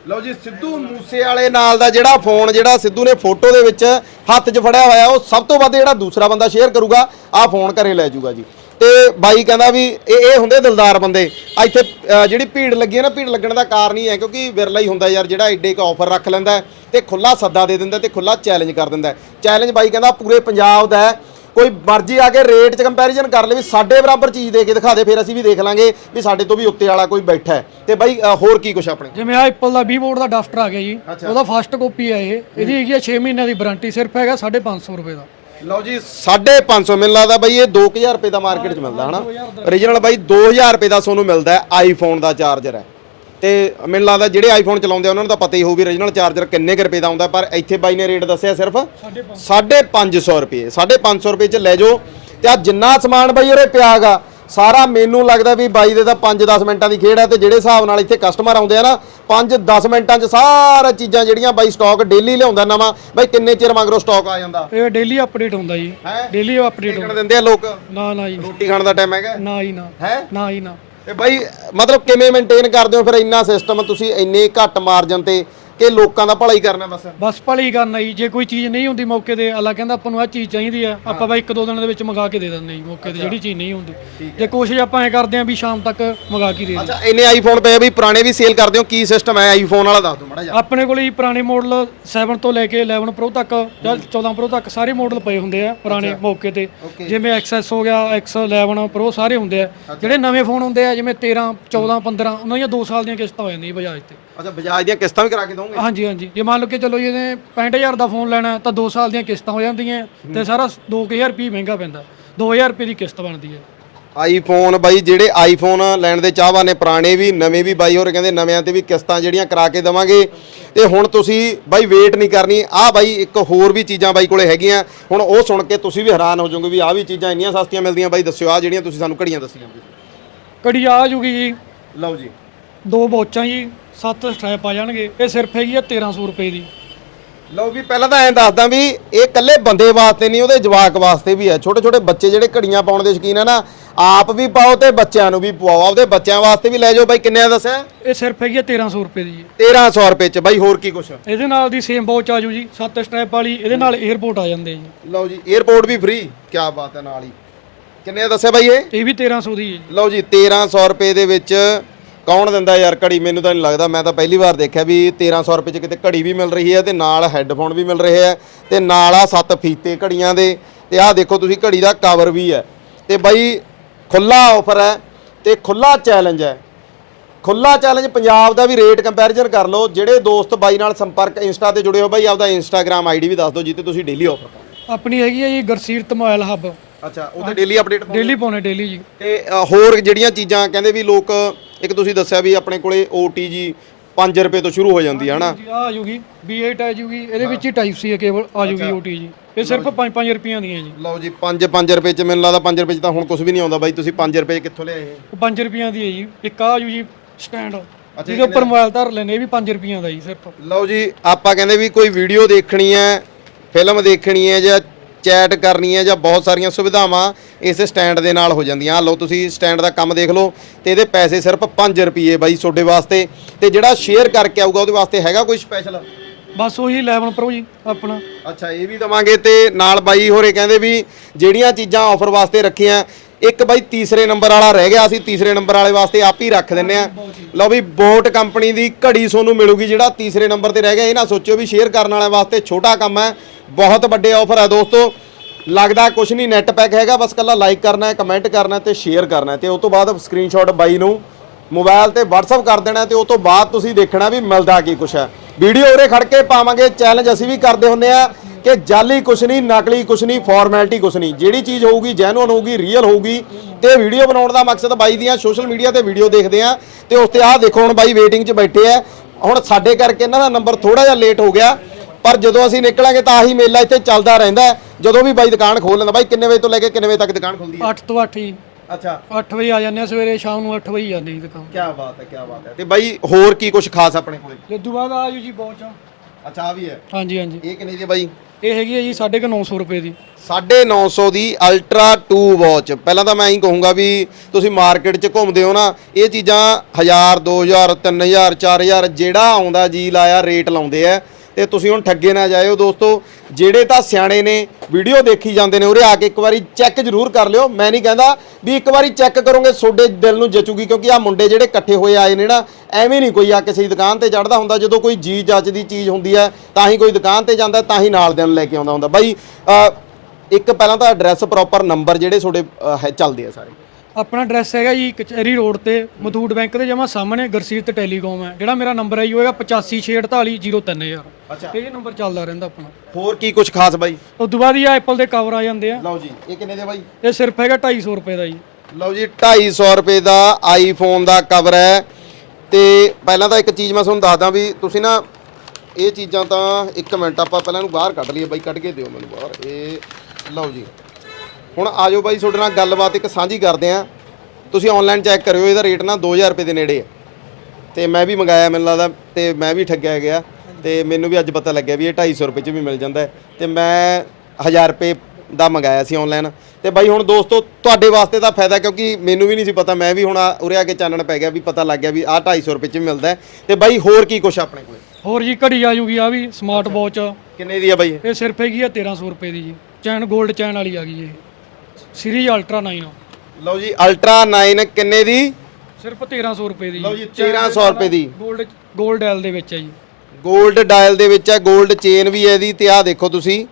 ਲਓ ਜੀ, ਸਿੱਧੂ ਮੂਸੇ ਵਾਲੇ ਨਾਲ ਦਾ ਜਿਹੜਾ ਫੋਨ, ਜਿਹੜਾ ਸਿੱਧੂ ਨੇ ਫੋਟੋ ਦੇ ਵਿੱਚ ਹੱਥ 'ਚ ਫੜਿਆ ਹੋਇਆ, ਉਹ ਸਭ ਤੋਂ ਵੱਧ ਜਿਹੜਾ ਦੂਸਰਾ ਬੰਦਾ ਸ਼ੇਅਰ ਕਰੂਗਾ, ਆਹ ਫੋਨ ਘਰੇ ਲੈ ਜਾਊਗਾ ਜੀ। ਤੇ ਬਾਈ ਕਹਿੰਦਾ ਵੀ ਇਹ ਇਹ ਹੁੰਦੇ ਦਿਲਦਾਰ ਬੰਦੇ। ਇੱਥੇ ਜਿਹੜੀ ਭੀੜ ਲੱਗੀ ਹੈ ਨਾ, ਭੀੜ ਲੱਗਣ ਦਾ ਕਾਰਨ ਹੀ ਹੈ, ਕਿਉਂਕਿ ਵਿਰਲਾ ਹੀ ਹੁੰਦਾ ਯਾਰ, ਜਿਹੜਾ ਐਡੇ ਇੱਕ ਆਫਰ ਰੱਖ ਲੈਂਦਾ ਹੈ ਤੇ ਖੁੱਲਾ ਸੱਦਾ ਦੇ ਦਿੰਦਾ ਤੇ ਖੁੱਲਾ ਚੈਲੰਜ ਕਰ ਦਿੰਦਾ ਚੈਲੰਜ ਬਾਈ ਕਹਿੰਦਾ ਪੂਰੇ ਪੰਜਾਬ ਦਾ ਕੋਈ ਮਰਜ਼ੀ ਆ ਕੇ ਰੇਟ 'ਚ ਕੰਪੈਰੀਜ਼ਨ ਕਰ ਲੈ ਵੀ ਸਾਡੇ ਬਰਾਬਰ ਚੀਜ਼ ਦੇ ਕੇ ਦਿਖਾ ਦੇ ਫਿਰ ਅਸੀਂ ਵੀ ਦੇਖ ਲਾਂਗੇ ਵੀ ਸਾਡੇ ਤੋਂ ਵੀ ਉੱਤੇ ਵਾਲਾ ਕੋਈ ਬੈਠਾ ਹੈ। ਤੇ ਬਾਈ ਅ, ਹੋਰ ਕੀ ਕੁਛ ਆਪਣੇ? ਜਿਵੇਂ ਆ ਐਪਲ ਦਾ 20 ਵੋਟ ਦਾ ਡਸਟਰ ਆ ਗਿਆ ਜੀ ਉਹਦਾ ਫਸਟ ਕਾਪੀ ਹੈ ਇਹ। ਇਹਦੀ ਹੈਗੀ ਆ 6 ਮਹੀਨਿਆਂ ਦੀ ਵਾਰੰਟੀ ਸਿਰਫ ਹੈਗਾ 550 ਰੁਪਏ ਦਾ। ਲਓ ਜੀ 550 ਮੈਨੂੰ ਲੱਗਦਾ ਬਾਈ ਇਹ 2000 ਰੁਪਏ ਦਾ ਮਾਰਕੀਟ 'ਚ ਮਿਲਦਾ ਹਨਾ? Origignal ਬਾਈ 2000 ਰੁਪਏ ਦਾ ਤੁਹਾਨੂੰ ਮਿਲਦਾ ਹੈ ਆਈਫੋਨ ਦਾ ਚਾਰਜਰ ਹੈ। ਤੇ ਮੈਨੂੰ ਲੱਗਦਾ ਜਿਹੜੇ ਆਈਫੋਨ ਚਲਾਉਂਦੇ ਆ ਉਹਨਾਂ ਨੂੰ ਤਾਂ ਪਤਾ ਹੀ ਹੋਊ ਵੀ origignal ਚਾਰਜਰ ਕਿੰਨੇ ਕੁ ਰੁਪਏ ਦਾ ਆਉਂਦਾ ਪਰ ਇੱਥੇ ਬਾਈ ਨੇ ਰੇਟ ਦੱਸਿਆ ਸਿਰਫ 550 ਰੁਪਏ 550 ਰੁਪਏ 'ਚ ਲੈ ਜਾਓ। ਤੇ ਆ ਜਿੰਨਾ ਸਮਾਨ ਬਾਈ ਉਰੇ ਪਿਆਗਾ ਸਾਰਾ ਮੈਨੂੰ ਲੱਗਦਾ ਵੀ ਬਾਈ ਦੇ ਤਾਂ 5-10 ਮਿੰਟਾਂ ਦੀ ਖੇਡ ਹੈ ਤੇ ਜਿਹੜੇ ਹਿਸਾਬ ਨਾਲ ਇੱਥੇ ਕਸਟਮਰ ਆਉਂਦੇ ਆ ਨਾ 5-10 ਮਿੰਟਾਂ 'ਚ ਸਾਰਾ ਚੀਜ਼ਾਂ ਜਿਹੜੀਆਂ ਬਾਈ ਸਟਾਕ ਡੇਲੀ ਲਿਆਉਂਦਾ ਨਵਾਂ ਬਾਈ ਕਿੰਨੇ ਚਿਰ ਮਗਰੋਂ ਸਟਾਕ ਆ ਜਾਂਦਾ? ਇਹ ਡੇਲੀ ਅਪਡੇਟ ਹੁੰਦਾ ਜੀ? ਡੇਲੀ ਅਪਡੇਟ ਦੇਖਣ ਦਿੰਦੇ ਆ ਲੋਕ? ਨਾ ਨਾ ਜੀ। ਰੋਟੀ ਖਾਣ ਦਾ ਟਾਈਮ ਹੈਗਾ? ਨਾ ਹੀ ਨਾ। ਹੈ? ਨਾ ਹੀ ਨਾ। ਤੇ ਬਾਈ, ਮਤਲਬ ਕਿਵੇਂ ਮੇਨਟੇਨ ਕਰਦੇ ਹੋ? ਫਿਰ ਇੰਨਾ ਸਿਸਟਮ ਤੁਸੀਂ ਇੰਨੇ ਘੱਟ ਮਾਰਜਨ ਤੇ ਕਿ ਲੋਕਾਂ ਦਾ ਭਲਾ ਹੀ ਕਰਨਾ ਬਸ। ਬਸ ਭਲੀ ਕਰਨਾ ਜੀ ਜੇ ਕੋਈ ਚੀਜ਼ ਨਹੀਂ ਹੁੰਦੀ ਮੌਕੇ ਤੇ ਅੱਲਾ ਕਹਿੰਦਾ ਆਪਾਂ ਨੂੰ ਆਹ ਚੀਜ਼ ਚਾਹੀਦੀ ਆ ਆਪਾਂ ਬਈ ਇੱਕ ਦੋ ਦਿਨ ਦੇ ਵਿੱਚ ਮੰਗਾ ਕੇ ਦੇ ਦਿੰਦੇ ਜੀ ਮੌਕੇ ਤੇ ਜਿਹੜੀ ਚੀਜ਼ ਨਹੀਂ ਹੁੰਦੀ। ਜੇ ਕੋਸ਼ਿਸ਼ ਆਪਾਂ ਐ ਕਰਦੇ ਆ ਵੀ ਸ਼ਾਮ ਤੱਕ ਮੰਗਾ ਕੇ ਦੇ ਦੇ ਅੱਛਾ ਇੰਨੇ ਆਈਫੋਨ ਪਏ ਆ ਵੀ ਪੁਰਾਣੇ ਵੀ ਸੇਲ ਕਰਦੇ ਹੋ ਕੀ ਸਿਸਟਮ ਹੈ ਆਈਫੋਨ ਵਾਲਾ ਦੱਸ ਦਿਓ ਮਾੜਾ ਜਿਹਾ। ਆਪਣੇ ਕੋਲ ਜੀ ਪੁਰਾਣੇ ਮਾਡਲ 7 ਤੋਂ ਲੈ ਕੇ 11 Pro ਤੱਕ ਜਾਂ 14 Pro ਤੱਕ ਸਾਰੇ ਮਾਡਲ ਪਏ ਹੁੰਦੇ ਆ ਪੁਰਾਣੇ ਮੌਕੇ ਤੇ। ਜਿਵੇਂ XS ਹੋ ਗਿਆ X11 Pro ਸਾਰੇ ਹੁੰਦੇ ਆ। ਜਿਹੜੇ ਨਵੇਂ ਫੋਨ ਹੁੰਦੇ ਆ ਜਿਵੇਂ 13 14 15 ਉਹਨਾਂ ਦੀਆਂ 2 ਸਾਲ ਦੀਆਂ ਕਿਸ਼ਤਾਂ ਹੋ ਜਾਂਦੀਆਂ ਬਜਾਜ ਤੇ। ਅੱਛਾ ਬਜਾਜ ਦੀਆਂ ਕਿਸ਼ਤਾਂ ਵੀ ਕਰਾ ਕੇ ਦੋਗੇ ਹਾਂਜੀ ਹਾਂਜੀ। ਜੇ ਮੰਨ ਲਓ ਕਿ ਚਲੋ ਜਿਹਨੇ 65000 ਦਾ ਫੋਨ ਲੈਣਾ ਤਾਂ 2 ਸਾਲ ਦੀਆਂ ਕਿਸ਼ਤਾਂ ਹੋ ਜਾਂਦੀਆਂ ਤੇ ਸਾਰਾ 2000 ਰੁਪਏ ਮਹਿੰਗਾ ਪੈਂਦਾ। 2000 ਰੁਪਏ ਦੀ ਕਿਸ਼ਤ ਬਣਦੀ ਹੈ। ਆਈਫੋਨ ਬਾਈ ਜਿਹੜੇ ਆਈਫੋਨ ਲੈਣ ਦੇ ਚਾਹਵਾਨ ਨੇ ਪੁਰਾਣੇ ਵੀ ਨਵੇਂ ਵੀ ਬਾਈ ਹੋਰ ਕਹਿੰਦੇ ਨਵਿਆਂ ਤੇ ਵੀ ਕਿਸ਼ਤਾਂ ਜਿਹੜੀਆਂ ਕਰਾ ਕੇ ਦਵਾਂਗੇ। ਤੇ ਹੁਣ ਤੁਸੀਂ ਬਾਈ ਵੇਟ ਨਹੀਂ ਕਰਨੀ। ਆਹ ਬਾਈ ਇੱਕ ਹੋਰ ਵੀ ਚੀਜ਼ਾਂ ਬਾਈ ਕੋਲੇ ਹੈਗੀਆਂ। ਹੁਣ ਉਹ ਸੁਣ ਕੇ ਤੁਸੀਂ ਵੀ ਹੈਰਾਨ ਹੋ ਜਾਓਗੇ ਵੀ ਆਹ ਵੀ ਚੀਜ਼ਾਂ ਇੰਨੀਆਂ ਸਸਤੀਆਂ ਮਿਲਦੀਆਂ। ਬਾਈ ਦੱਸਿਓ ਆ ਜਿਹੜੀਆਂ ਤੁਸੀਂ ਸਾਨੂੰ ਘੜੀਆਂ ਦੱਸੀਆਂ। ਕੜੀ ਆ ਜੂਗੀ ਜੀ। ਲਓ ਜੀ। ਦੋ ਬੋਚਾਂ ਜੀ। ਸੱਤ ਸਟ੍ਰੈਪ ਆ ਜਾਣਗੇ। ਇਹ ਸਿਰਫ ਹੈਗੀ ਆ 1300 ਰੁਪਏ ਦੀ। ਲਓ ਵੀ ਪਹਿਲਾਂ ਤਾਂ ਐਂ ਦੱਸਦਾ ਵੀ ਇਹ ਇਕੱਲੇ ਬੰਦੇ ਵਾਸਤੇ ਨਹੀਂ ਉਹਦੇ ਜਵਾਕ ਵਾਸਤੇ ਵੀ ਹੈ ਛੋਟੇ ਛੋਟੇ ਬੱਚੇ ਜਿਹੜੇ ਘੜੀਆਂ ਪਾਉਣ ਦੇ ਸ਼ੌਕੀਨ ਆ ਨਾ ਆਪ ਵੀ ਪਾਓ ਤੇ ਬੱਚਿਆਂ ਨੂੰ ਵੀ ਪਵਾਓ। ਆਪਦੇ ਬੱਚਿਆਂ ਵਾਸਤੇ ਵੀ ਲੈ ਜਾਓ ਬਾਈ ਕਿੰਨੇ ਆ ਦੱਸਿਆ? ਇਹ ਸਿਰਫ ਹੈਗੀ ਆ 1300 ਰੁਪਏ ਦੀ ਜੀ। 1300 ਰੁਪਏ ਚ। ਬਾਈ ਹੋਰ ਕੀ ਕੁਛ? ਇਹਦੇ ਨਾਲ ਦੀ ਸੇਮ ਵਾਚ ਆ ਜੀ। ਸੱਤ ਸਟ੍ਰੈਪ ਵਾਲੀ ਇਹਦੇ ਨਾਲ 에ਅਰਪੋਰਟ ਆ ਜਾਂਦੇ ਜੀ। ਲਓ ਜੀ 에어ਪੋਰਟ ਵੀ ਫ੍ਰੀ ਕੀ ਬਾਤ ਹੈ ਨਾਲ ਹੀ। ਕਿੰਨੇ ਆ ਦੱਸਿਆ ਬਾਈ ਇਹ? ਇਹ ਵੀ 1300 ਦੀ ਹੈ ਲਓ ਜੀ 1300 ਰੁਪਏ ਦੇ ਵਿੱਚ ਕੌਣ ਦਿੰਦਾ ਯਾਰ ਘੜੀ? ਮੈਨੂੰ ਤਾਂ ਨਹੀਂ ਲੱਗਦਾ। ਮੈਂ ਤਾਂ ਪਹਿਲੀ ਵਾਰ ਦੇਖਿਆ ਵੀ 1300 ਰੁਪਏ ਚ ਕਿਤੇ ਘੜੀ ਵੀ ਮਿਲ ਰਹੀ ਹੈ ਤੇ ਨਾਲ ਹੈੱਡਫੋਨ ਵੀ ਮਿਲ ਰਹੇ ਹੈ ਤੇ ਨਾਲ ਆ ਸੱਤ ਫੀਤੇ ਘੜੀਆਂ ਦੇ। ਤੇ ਆਹ ਦੇਖੋ ਤੁਸੀਂ, ਘੜੀ ਦਾ ਕਵਰ ਵੀ ਹੈ। ਤੇ ਬਾਈ ਖੁੱਲਾ ਆਫਰ ਹੈ ਤੇ ਖੁੱਲਾ ਚੈਲੰਜ ਹੈ। ਖੁੱਲਾ ਚੈਲੰਜ ਪੰਜਾਬ ਦਾ ਵੀ ਰੇਟ ਕੰਪੈਰੀਜ਼ਨ ਕਰ ਲਓ। ਜਿਹੜੇ ਦੋਸਤ ਬਾਈ ਨਾਲ ਸੰਪਰਕ ਇੰਸਟਾ ਤੇ ਜੁੜੇ ਹੋ, ਬਾਈ ਆਪਦਾ ਇੰਸਟਾਗ੍ਰam ਆਈਡੀ ਵੀ ਦੱਸ ਦਿਓ ਜਿੱਤੇ ਤੁਸੀਂ ਡੇਲੀ ਆਫਰ ਆਪਣੀ ਹੈਗੀ ਹੈ ਜੀ ਗਰਸੀਰਤ ਮੋਬਾਈਲ ਹੱਬ ਅੱਛਾ ਉੱਥੇ ਡੇਲੀ ਅਪਡੇਟ ਡੇਲੀ ਪਾਉਣੇ ਡੇਲੀ ਜੀ। ਤੇ ਅ, ਹੋਰ ਜਿਹੜੀਆਂ ਚੀਜ਼ਾਂ ਕਹਿੰਦੇ ਵੀ ਲੋਕ ਇੱਕ ਤੁਸੀਂ ਦੱਸਿਆ ਵੀ ਆਪਣੇ ਕੋਲੇ OTG 5 ਰੁਪਏ ਤੋਂ ਸ਼ੁਰੂ ਹੋ ਜਾਂਦੀ ਹੈ ਹਨਾ? ਜੀ ਆ ਜੂਗੀ B8 ਆ ਜੂਗੀ ਇਹਦੇ ਵਿੱਚ ਹੀ ਟਾਈਪ ਸੀ ਕੇਬਲ ਆ ਜੂਗੀ OT ਜੀ। ਇਹ ਸਿਰਫ 5-5 ਰੁਪਈਆਂ ਦੀਆਂ ਜੀ। ਲਓ ਜੀ 5 5 ਰੁਪਏ ਚ ਮੈਨੂੰ ਲੱਗਦਾ 5 ਰੁਪਏ ਚ ਤਾਂ ਹੁਣ ਕੁਝ ਵੀ ਨਹੀਂ ਆਉਂਦਾ ਬਾਈ ਤੁਸੀਂ 5 ਰੁਪਏ ਕਿੱਥੋਂ ਲਿਆਏ ਇਹ? ਉਹ 5 ਰੁਪਈਆਂ ਦੀ ਹੈ ਜੀ। ਇੱਕ ਆ ਜੂ ਜੀ ਸਟੈਂਡ ਜਿਹਦੇ ਉੱਪਰ ਮੋਬਾਈਲ ਧਰ ਲੈਣੇ ਇਹ ਵੀ 5 ਰੁਪਈਆਂ ਦਾ ਜੀ ਸਿਰਫ। ਲਓ ਜੀ ਆਪਾਂ ਕਹਿੰਦੇ ਵੀ ਕੋਈ ਵੀਡੀਓ ਦੇਖਣੀ ਹੈ ਫਿਲਮ ਦੇਖਣੀ ਹੈ ਜਾਂ ਚੈਟ ਕਰਨੀ ਹੈ ਜਾਂ ਬਹੁਤ ਸਾਰੀਆਂ ਸੁਵਿਧਾਵਾਂ ਇਸ ਸਟੈਂਡ ਦੇ ਨਾਲ ਹੋ ਜਾਂਦੀਆਂ। ਆਹ ਲਓ ਤੁਸੀਂ ਸਟੈਂਡ ਦਾ ਕੰਮ ਦੇਖ ਲਓ ਤੇ ਇਹਦੇ ਪੈਸੇ ਸਿਰਫ 5 ਰੁਪਏ ਬਾਈ ਤੁਹਾਡੇ ਵਾਸਤੇ ਤੇ ਜਿਹੜਾ ਸ਼ੇਅਰ ਕਰਕੇ ਆਊਗਾ ਉਹਦੇ ਵਾਸਤੇ ਹੈਗਾ ਕੋਈ ਸਪੈਸ਼ਲ ਬਸ ਉਹੀ 11 Pro ਜੀ ਆਪਣਾ। ਅੱਛਾ ਇਹ ਵੀ ਦਵਾਂਗੇ ਤੇ ਨਾਲ ਬਾਈ ਹੋਰੇ ਕਹਿੰਦੇ ਵੀ ਜਿਹੜੀਆਂ ਚੀਜ਼ਾਂ ਆਫਰ ਵਾਸਤੇ ਰੱਖੀਆਂ ਇੱਕ ਬਾਈ ਤੀਸਰੇ ਨੰਬਰ ਵਾਲਾ ਰਹਿ ਗਿਆ ਅਸੀਂ ਤੀਸਰੇ ਨੰਬਰ ਵਾਲੇ ਵਾਸਤੇ ਆਪ ਹੀ ਰੱਖ ਦਿੰਨੇ ਆ ਲਓ ਵੀ ਬੋਟ ਕੰਪਨੀ ਦੀ ਘੜੀ ਤੁਹਾਨੂੰ ਮਿਲੂਗੀ ਜਿਹੜਾ ਤੀਸਰੇ ਨੰਬਰ ਤੇ ਰਹਿ ਗਿਆ ਇਹ ਨਾ ਸੋਚਿਓ ਵੀ ਸ਼ੇਅਰ ਕਰਨ ਵਾਲਿਆਂ ਵਾਸਤੇ ਛੋਟਾ ਕੰਮ ਹੈ ਬਹੁਤ ਵੱਡੇ ਆਫਰ ਹੈ ਦੋਸਤੋ। ਲੱਗਦਾ ਕੁਝ ਨਹੀਂ ਨੈਟ ਪੈਕ ਹੈਗਾ, ਬਸ ਕੱਲਾ ਲਾਈਕ ਕਰਨਾ ਹੈ ਕਮੈਂਟ ਕਰਨਾ ਹੈ ਤੇ ਸ਼ੇਅਰ ਕਰਨਾ ਹੈ। ਤੇ ਉਸ ਤੋਂ ਬਾਅਦ ਸਕਰੀਨਸ਼ਾਟ ਬਾਈ ਨੂੰ ਮੋਬਾਈਲ ਤੇ WhatsApp ਕਰ ਦੇਣਾ ਤੇ ਉਸ ਤੋਂ ਬਾਅਦ ਤੁਸੀਂ ਦੇਖਣਾ ਵੀ ਮਿਲਦਾ ਕੀ ਕੁਛ ਹੈ। ਵੀਡੀਓ ਉਰੇ ਖੜ ਕੇ ਪਾਵਾਂਗੇ ਚੈਲੰਜ ਅਸੀਂ ਵੀ ਕਰਦੇ ਹੁੰਨੇ ਆ ਕਿ ਜਾਲੀ ਕੁਛ ਨਹੀਂ, ਨਕਲੀ ਕੁਛ ਨਹੀਂ ਫਾਰਮੈਲਿਟੀ ਕੁਛ ਨਹੀਂ। ਜਿਹੜੀ ਚੀਜ਼ ਹੋਊਗੀ ਜੈਨੂਨ ਹੋਊਗੀ ਰੀਅਲ ਹੋਊਗੀ, ਤੇ ਵੀਡੀਓ ਬਣਾਉਣ ਦਾ ਮਕਸਦ ਬਾਈ ਦੀਆਂ ਸੋਸ਼ਲ ਮੀਡੀਆ ਤੇ ਵੀਡੀਓ ਦੇਖਦੇ ਆ ਤੇ ਉਸ ਤੇ ਆਹ ਦੇਖੋ, ਹੁਣ ਬਾਈ ਵੇਟਿੰਗ 'ਚ ਬੈਠੇ ਆ। ਹੁਣ ਸਾਡੇ ਕਰਕੇ ਇਹਨਾਂ ਦਾ ਨੰਬਰ ਥੋੜਾ ਜਿਹਾ ਲੇਟ ਹੋ ਗਿਆ। ਪਰ ਜਦੋਂ ਅਸੀਂ ਨਿਕਲਾਂਗੇ ਤਾਂ ਆਹੀ ਮੇਲਾ ਇੱਥੇ ਚੱਲਦਾ ਰਹਿੰਦਾ ਹੈ। ਜਦੋਂ ਵੀ ਬਾਈ ਦੁਕਾਨ ਖੋਲ ਲੈਂਦਾ ਬਾਈ ਕਿੰਨੇ ਵਜੇ ਤੋਂ ਲੈ ਕੇ ਕਿੰਨੇ ਵਜੇ ਤੱਕ ਦੁਕਾਨ ਖੁੱਲਦੀ ਹੈ? 8 ਤੋਂ 8 ਜੀ। ਅੱਛਾ। 8 ਵਜੇ ਆ ਜਾਂਦੇ ਆ ਸਵੇਰੇ ਸ਼ਾਮ ਨੂੰ 8 ਵਜੇ ਜਾਂਦੇ ਜੀ ਦੁਕਾਨ। ਕੀ ਬਾਤ ਹੈ ਕੀ ਬਾਤ ਹੈ। ਤੇ ਬਾਈ ਹੋਰ ਕੀ ਕੁਝ ਖਾਸ ਆਪਣੇ ਕੋਲੇ? ਤੋਂ ਬਾਅਦ ਆ ਜੂ ਜੀ ਬੋਚ ਅੱਛਾ ਆ ਵੀ ਹੈ। ਹਾਂਜੀ ਹਾਂਜੀ। ਇਹ ਕਿੰਨੇ ਦੀ ਹੈ ਬਾਈ? ਇਹ ਹੈਗੀ ਹੈ ਜੀ 950 ਰੁਪਏ ਦੀ। 950 ਦੀ ਅਲਟਰਾ 2 ਵਾਚ ਪਹਿਲਾਂ ਤਾਂ ਮੈਂ ਇਹੀ ਕਹੂੰਗਾ ਵੀ ਤੁਸੀਂ ਮਾਰਕੀਟ 'ਚ ਘੁੰਮਦੇ ਹੋ ਨਾ ਇਹ ਚੀਜ਼ਾਂ 1000 2000 3000 4000 ਜਿਹੜਾ ਆਉਂਦਾ ਜੀ ਲਾਇਆ ਰੇਟ ਲਾਉਂਦੇ ਆ। ਤੇ ਤੁਸੀਂ ਹੁਣ ਠੱਗੇ ਨਾ ਜਾਇਓ ਦੋਸਤੋ। ਜਿਹੜੇ ਤਾਂ ਸਿਆਣੇ ਨੇ, ਵੀਡੀਓ ਦੇਖੀ ਜਾਂਦੇ ਨੇ ਉਰੇ ਆ ਕੇ ਇੱਕ ਵਾਰੀ ਚੈੱਕ ਜ਼ਰੂਰ ਕਰ ਲਿਓ। ਮੈਂ ਨਹੀਂ ਕਹਿੰਦਾ ਵੀ ਇੱਕ ਵਾਰੀ ਚੈੱਕ ਕਰੋਗੇ ਤੁਹਾਡੇ ਦਿਲ ਨੂੰ ਜਚੂਗੀ, ਕਿਉਂਕਿ ਆ ਮੁੰਡੇ ਜਿਹੜੇ ਇਕੱਠੇ ਹੋਏ ਆਏ ਨੇ ਨਾ, ਐਵੇਂ ਨਹੀਂ ਕੋਈ ਆ ਕਿਸੇ ਦੁਕਾਨ ਤੇ ਚੜਦਾ ਹੁੰਦਾ। ਜਦੋਂ ਕੋਈ ਜੀ ਜੱਜ ਦੀ ਚੀਜ਼ ਹੁੰਦੀ ਹੈ, ਤਾਂ ਹੀ ਕੋਈ ਦੁਕਾਨ ਤੇ ਜਾਂਦਾ, ਤਾਂ ਹੀ ਨਾਲ ਦਿਨ ਲੈ ਕੇ ਆਉਂਦਾ ਹੁੰਦਾ। ਬਾਈ ਇੱਕ ਪਹਿਲਾਂ ਤਾਂ ਐਡਰੈਸ ਪ੍ਰੋਪਰ ਨੰਬਰ ਜਿਹੜੇ ਤੁਹਾਡੇ ਹੈ, ਚੱਲਦੇ ਆ ਸਾਰੇ। ਆਪਣਾ ਐਡਰੈਸ ਹੈਗਾ ਜੀ ਕਚਹਿਰੀ ਰੋਡ ਤੇ ਮਥੂਟ ਬੈਂਕ ਦੇ ਜਮਾ ਸਾਹਮਣੇ ਗੁਰਸੀਰਤ ਟੈਲੀਕਾਮ ਹੈ ਜਿਹੜਾ ਮੇਰਾ ਨੰਬਰ ਹੈ ਜੀ ਉਹ ਹੈਗਾ 8564803000 ਅੱਛਾ। ਇਹ ਨੰਬਰ ਚੱਲਦਾ ਰਹਿੰਦਾ ਆਪਣਾ। ਹੋਰ ਕੀ ਕੁਝ ਖਾਸ ਬਾਈ? ਉਸ ਤੋਂ ਬਾਅਦ ਹੀ ਐਪਲ ਦੇ ਕਵਰ ਆ ਜਾਂਦੇ ਆ। ਲਓ ਜੀ ਇਹ ਕਿੰਨੇ ਦੇ ਬਾਈ? ਇਹ ਸਿਰਫ ਹੈਗਾ 250 ਰੁਪਏ ਦਾ ਜੀ। ਲਓ ਜੀ 250 ਰੁਪਏ ਦਾ ਆਈਫੋਨ ਦਾ ਕਵਰ ਹੈ। ਤੇ ਪਹਿਲਾਂ ਤਾਂ ਇੱਕ ਚੀਜ਼ ਮੈਂ ਤੁਹਾਨੂੰ ਦੱਸਦਾ ਵੀ ਤੁਸੀਂ ਨਾ ਇਹ ਚੀਜ਼ਾਂ ਤਾਂ ਇੱਕ ਮਿੰਟ ਆਪਾਂ ਪਹਿਲਾਂ ਇਹਨੂੰ ਬਾਹਰ ਕੱਢ ਲਈਏ ਬਾਈ ਕੱਢ ਕੇ ਦਿਓ ਮੈਨੂੰ ਬਾਹਰ। ਇਹ ਲਓ ਜੀ। ਹੁਣ ਆਜੋ ਬਾਈ ਤੁਹਾਡੇ ਨਾਲ ਗੱਲਬਾਤ ਇੱਕ ਸਾਂਝੀ ਕਰਦੇ ਆਂ ਤੁਸੀਂ ਆਨਲਾਈਨ ਚੈੱਕ ਕਰਿਓ ਇਹਦਾ ਰੇਟ ਨਾ 2000 ਰੁਪਏ ਦੇ ਨੇੜੇ ਹੈ ਤੇ ਮੈਂ ਵੀ ਮੰਗਾਇਆ ਮੈਨੂੰ ਲੱਗਦਾ ਤੇ ਮੈਂ ਵੀ ਠੱਗਿਆ ਗਿਆ। ਤੇ ਮੈਨੂੰ ਵੀ ਅੱਜ ਪਤਾ ਲੱਗਿਆ ਵੀ ਇਹ 250 ਰੁਪਏ ਚ ਵੀ ਮਿਲ ਜਾਂਦਾ ਹੈ। ਤੇ ਮੈਂ 1000 ਰੁਪਏ ਦਾ ਮੰਗਾਇਆ ਸੀ ਆਨਲਾਈਨ ਤੇ ਬਾਈ ਹੁਣ ਦੋਸਤੋ ਤੁਹਾਡੇ ਵਾਸਤੇ ਤਾਂ ਫਾਇਦਾ ਕਿਉਂਕਿ ਮੈਨੂੰ ਵੀ ਨਹੀਂ ਸੀ ਪਤਾ ਮੈਂ ਵੀ ਹੁਣ ਆ- ਉਰੇ ਆ ਕੇ ਚਾਨਣ ਪੈ ਗਿਆ ਵੀ ਪਤਾ ਲੱਗ ਗਿਆ ਵੀ ਆਹ 250 ਰੁਪਏ ਚ ਵੀ ਮਿਲਦਾ ਹੈ। ਤੇ ਬਾਈ ਹੋਰ ਕੀ ਕੁਛ ਆਪਣੇ ਕੋਲੇ? ਹੋਰ ਜੀ ਘੜੀ ਆ ਜੂਗੀ ਆ ਵੀ ਸਮਾਰਟ ਵਾਚ ਕਿੰਨੇ ਦੀ ਆ ਬਾਈ? ਇਹ? ਇਹ ਸਿਰਫ ਹੈਗੀ ਆ 1300 ਰੁਪਏ ਦੀ ਜੀ। ਚੈਨ 골ਡ ਚੈਨ ਵਾਲੀ ਆ ਗਈ ਜੀ ਇਹ। ਸੀਰੀਜ਼ ਅਲਟਰਾ 9 ਆ ਲਓ ਜੀ ਅਲਟਰਾ 9 ਕਿੰਨੇ ਦੀ? ਸਿਰਫ 1300 ਰੁਪਏ ਦੀ। ਲਓ ਜੀ 1300 ਰੁਪਏ ਦੀ। 골ਡ 골ਡ ਡਾਇਲ ਦੇ ਵਿੱਚ ਹੈ ਜੀ। 골ਡ ਡਾਇਲ ਦੇ ਵਿੱਚ ਹੈ 골ਡ ਚੇਨ ਵੀ ਹੈ ਇਹਦੀ ਤੇ ਆਹ ਦੇਖੋ ਤੁਸੀਂ।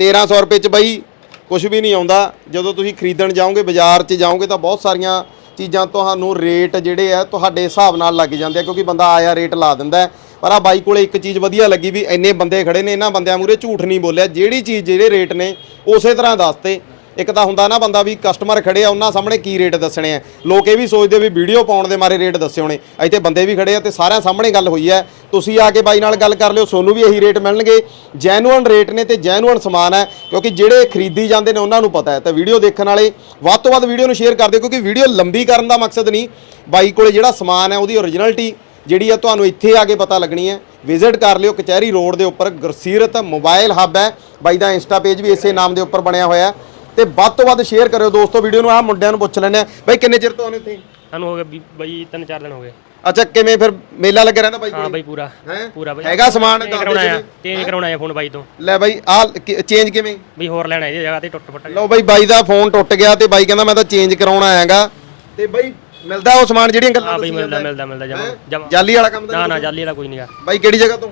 1300 ਰੁਪਏ ਚ ਬਾਈ ਕੁਝ ਵੀ ਨਹੀਂ ਆਉਂਦਾ। ਜਦੋਂ ਤੁਸੀਂ ਖਰੀਦਣ ਜਾਓਗੇ ਬਾਜ਼ਾਰ 'ਚ ਜਾਓਗੇ ਤਾਂ ਬਹੁਤ ਸਾਰੀਆਂ ਚੀਜ਼ਾਂ ਤੁਹਾਨੂੰ ਰੇਟ ਜਿਹੜੇ ਆ ਤੁਹਾਡੇ ਹਿਸਾਬ ਨਾਲ ਲੱਗ ਜਾਂਦੇ ਆ ਕਿਉਂਕਿ ਬੰਦਾ ਆਇਆ ਰੇਟ ਲਾ ਦਿੰਦਾ ਪਰ ਆ ਬਾਈ ਕੋਲੇ ਇੱਕ ਚੀਜ਼ ਵਧੀਆ ਲੱਗੀ ਵੀ ਇੰਨੇ ਬੰਦੇ ਖੜੇ ਨੇ ਇਹਨਾਂ ਬੰਦਿਆਂ ਮੂਰੇ ਝੂਠ ਨਹੀਂ ਬੋਲਿਆ। ਜਿਹੜੀ ਚੀਜ਼ ਜਿਹੜੇ ਰੇਟ ਨੇ ਉਸੇ ਤਰ੍ਹਾਂ ਦੱਸਤੇ ਇੱਕ ਤਾਂ ਹੁੰਦਾ ਨਾ ਬੰਦਾ ਵੀ ਕਸਟਮਰ ਖੜੇ ਆ, ਉਹਨਾਂ ਸਾਹਮਣੇ ਕੀ ਰੇਟ ਦੱਸਣੇ ਆ। ਲੋਕ ਇਹ ਵੀ ਸੋਚਦੇ ਵੀ ਵੀਡੀਓ ਪਾਉਣ ਦੇ ਮਾਰੇ ਰੇਟ ਦੱਸੇ ਹੋਣੇ। ਇੱਥੇ ਬੰਦੇ ਵੀ ਖੜੇ ਆ ਤੇ ਸਾਰਿਆਂ ਸਾਹਮਣੇ ਗੱਲ ਹੋਈ ਹੈ ਤੁਸੀਂ ਆ ਕੇ ਬਾਈ ਨਾਲ ਗੱਲ ਕਰ ਲਿਓ, ਸੋਨੂੰ ਵੀ ਇਹੀ ਰੇਟ ਮਿਲਣਗੇ। ਜੈਨੂਅਨ ਰੇਟ ਨੇ ਤੇ ਜੈਨੂਅਨ ਸਮਾਨ ਹੈ ਕਿਉਂਕਿ ਜਿਹੜੇ ਖਰੀਦੀ ਜਾਂਦੇ ਨੇ ਉਹਨਾਂ ਨੂੰ ਪਤਾ ਹੈ। ਤਾਂ ਵੀਡੀਓ ਦੇਖਣ ਵਾਲੇ ਵੱਧ ਤੋਂ ਵੱਧ ਵੀਡੀਓ ਨੂੰ ਸ਼ੇਅਰ ਕਰ ਦਿਓ, ਕਿਉਂਕਿ ਵੀਡੀਓ ਲੰਬੀ ਕਰਨ ਦਾ ਮਕਸਦ ਨਹੀਂ। ਬਾਈ ਕੋਲੇ ਜਿਹੜਾ ਸਮਾਨ ਹੈ, ਉਹਦੀ ਓਰੀਜਨਲਿਟੀ ਜਿਹੜੀ ਆ ਤੁਹਾਨੂੰ ਇੱਥੇ ਆ ਕੇ ਪਤਾ ਲੱਗਣੀ ਹੈ। ਵਿਜ਼ਿਟ ਕਰ ਲਿਓ, ਕਚਹਿਰੀ ਰੋਡ ਦੇ ਉੱਪਰ ਗੁਰਸੀਰਤ ਮੋਬਾਈਲ ਹੱਬ ਹੈ। ਬਾਈ ਦਾ ਇੰਸਟਾ ਪੇਜ ਵੀ ਇਸੇ ਨਾਮ ਦੇ ਉੱਪਰ ਬਣਿਆ ਹੋਇਆ। ਹੈ ਤੇ ਵੱਧ ਤੋਂ ਵੱਧ ਸ਼ੇਅਰ ਕਰਿਓ ਦੋਸਤੋ ਵੀਡੀਓ ਨੂੰ ਆ ਮੁੰਡਿਆਂ ਨੂੰ ਪੁੱਛ ਲੈਣੇ ਆ ਬਾਈ ਕਿੰਨੇ ਚਿਰ ਤੋਂ ਆਉਂਦੇ ਇੱਥੇ ਸਾਨੂੰ ਹੋ ਗਿਆ ਵੀ ਬਈ ਤਿੰਨ ਚਾਰ ਦਿਨ ਹੋ ਗਏ। ਅੱਛਾ ਕਿਵੇਂ ਫਿਰ ਮੇਲਾ ਲੱਗਿਆ ਰਹਿੰਦਾ ਬਾਈ ਹਾਂ ਕੋਲ ਬਈ ਪੂਰਾ। ਹੈ? ਪੂਰਾ ਬਈ। ਹੈਗਾ ਸਮਾਨ ਚੇਂਜ ਦੱਸ ਕਰਾਉਣਾ ਆ ਜੀ। ਚੇਂਜ ਕਰਾਉਣਾ ਆ ਫੋਨ ਬਾਈ ਤੋਂ। ਲੈ ਬਾਈ ਆ ਚੇਂਜ ਕਿਵੇਂ? ਵੀ ਹੋਰ ਲੈਣਾ ਇਹਦੀ ਜਗ੍ਹਾ ਤੇ ਟੁੱਟ ਫੁੱਟ ਗਿਆ ਲਓ ਬਾਈ ਬਾਈ ਦਾ ਫੋਨ ਟੁੱਟ ਗਿਆ ਤੇ ਬਾਈ ਕਹਿੰਦਾ ਮੈਂ ਤਾਂ ਚੇਂਜ ਕਰਾਉਣਾ ਹੈਗਾ। ਤੇ ਬਾਈ ਮਿਲਦਾ ਉਹ ਸਮਾਨ ਜਿਹੜੀਆਂ ਗੱਲਾਂ ਹਾਂ ਬਈ ਮਿਲਦਾ ਮਿਲਦਾ ਮਿਲਦਾ ਜਮਾ ਜਮਾ। ਜਾਲੀ ਵਾਲਾ ਕੰਮ ਤਾਂ ਨਾ ਨਾ ਜਾਲੀ ਵਾਲਾ ਕੋਈ ਨਹੀਂਗਾ ਬਾਈ ਕਿਹੜੀ ਜਗ੍ਹਾ ਤੋਂ?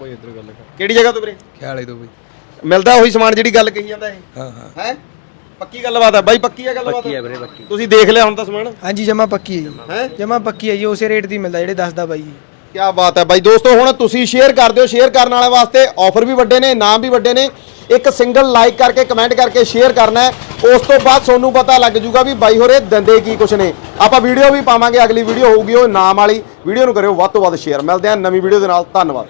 ਬਈ ਇਧਰ ਗੱਲ ਕਰ। ਕਿਹੜੀ ਜਗ੍ਹਾ ਤੋਂ ਵੀਰੇ? ਖਿਆਲੇ ਤੋਂ ਬਈ। ਮਿਲਦਾ ਉਹੀ ਸਮਾਨ ਜਿਹੜੀ ਗੱਲ ਕਹੀ ਜਾਂਦਾ ਇਹ। ਹਾਂ ਹਾਂ। ਹੈ? ਪੱਕੀ ਗੱਲਬਾਤ ਹੈ ਬਾਈ ਪੱਕੀ ਹੈ ਗੱਲਬਾਤ? ਪੱਕੀ ਹੈ ਵੀਰੇ ਪੱਕੀ। ਤੁਸੀਂ ਦੇਖ ਲਿਆ ਹੁਣ ਤਾਂ ਸਮਾਨ? ਹਾਂਜੀ ਜਮਾ ਪੱਕੀ ਹੈ ਜੀ। ਹੈ? ਜਮਾ ਪੱਕੀ ਹੈ ਜੀ ਉਸੇ ਰੇਟ ਦੀ ਮਿਲਦਾ ਜਿਹੜੇ ਦੱਸਦਾ ਬਾਈ ਜੀ। ਕੀ ਬਾਤ ਹੈ ਬਾਈ ਦੋਸਤੋ ਹੁਣ ਤੁਸੀਂ ਸ਼ੇਅਰ ਕਰ ਦਿਓ ਸ਼ੇਅਰ ਕਰਨ ਵਾਲੇ ਵਾਸਤੇ ਆਫਰ ਵੀ ਵੱਡੇ ਨੇ ਇਨਾਮ ਵੀ ਵੱਡੇ ਨੇ। ਇੱਕ ਸਿੰਗਲ ਲਾਈਕ ਕਰਕੇ ਕਮੈਂਟ ਕਰਕੇ ਸ਼ੇਅਰ ਕਰਨਾ ਹੈ। ਉਸ ਤੋਂ ਬਾਅਦ ਤੁਹਾਨੂੰ ਪਤਾ ਲੱਗ ਜੂਗਾ ਵੀ ਬਾਈ ਹੋਰੇ ਦੰਦੇ ਕੀ ਕੁਛ ਨੇ। ਆਪਾਂ ਵੀਡੀਓ ਵੀ ਪਾਵਾਂਗੇ ਅਗਲੀ ਵੀਡੀਓ ਹੋਊਗੀ ਉਹ ਇਨਾਮ ਵਾਲੀ। ਵੀਡੀਓ ਨੂੰ ਕਰਿਓ ਵੱਧ ਤੋਂ ਵੱਧ ਸ਼ੇਅਰ ਮਿਲਦੇ ਹਾਂ ਨਵੀਂ ਵੀਡੀਓ ਦੇ ਨਾਲ। ਧੰਨਵਾਦ।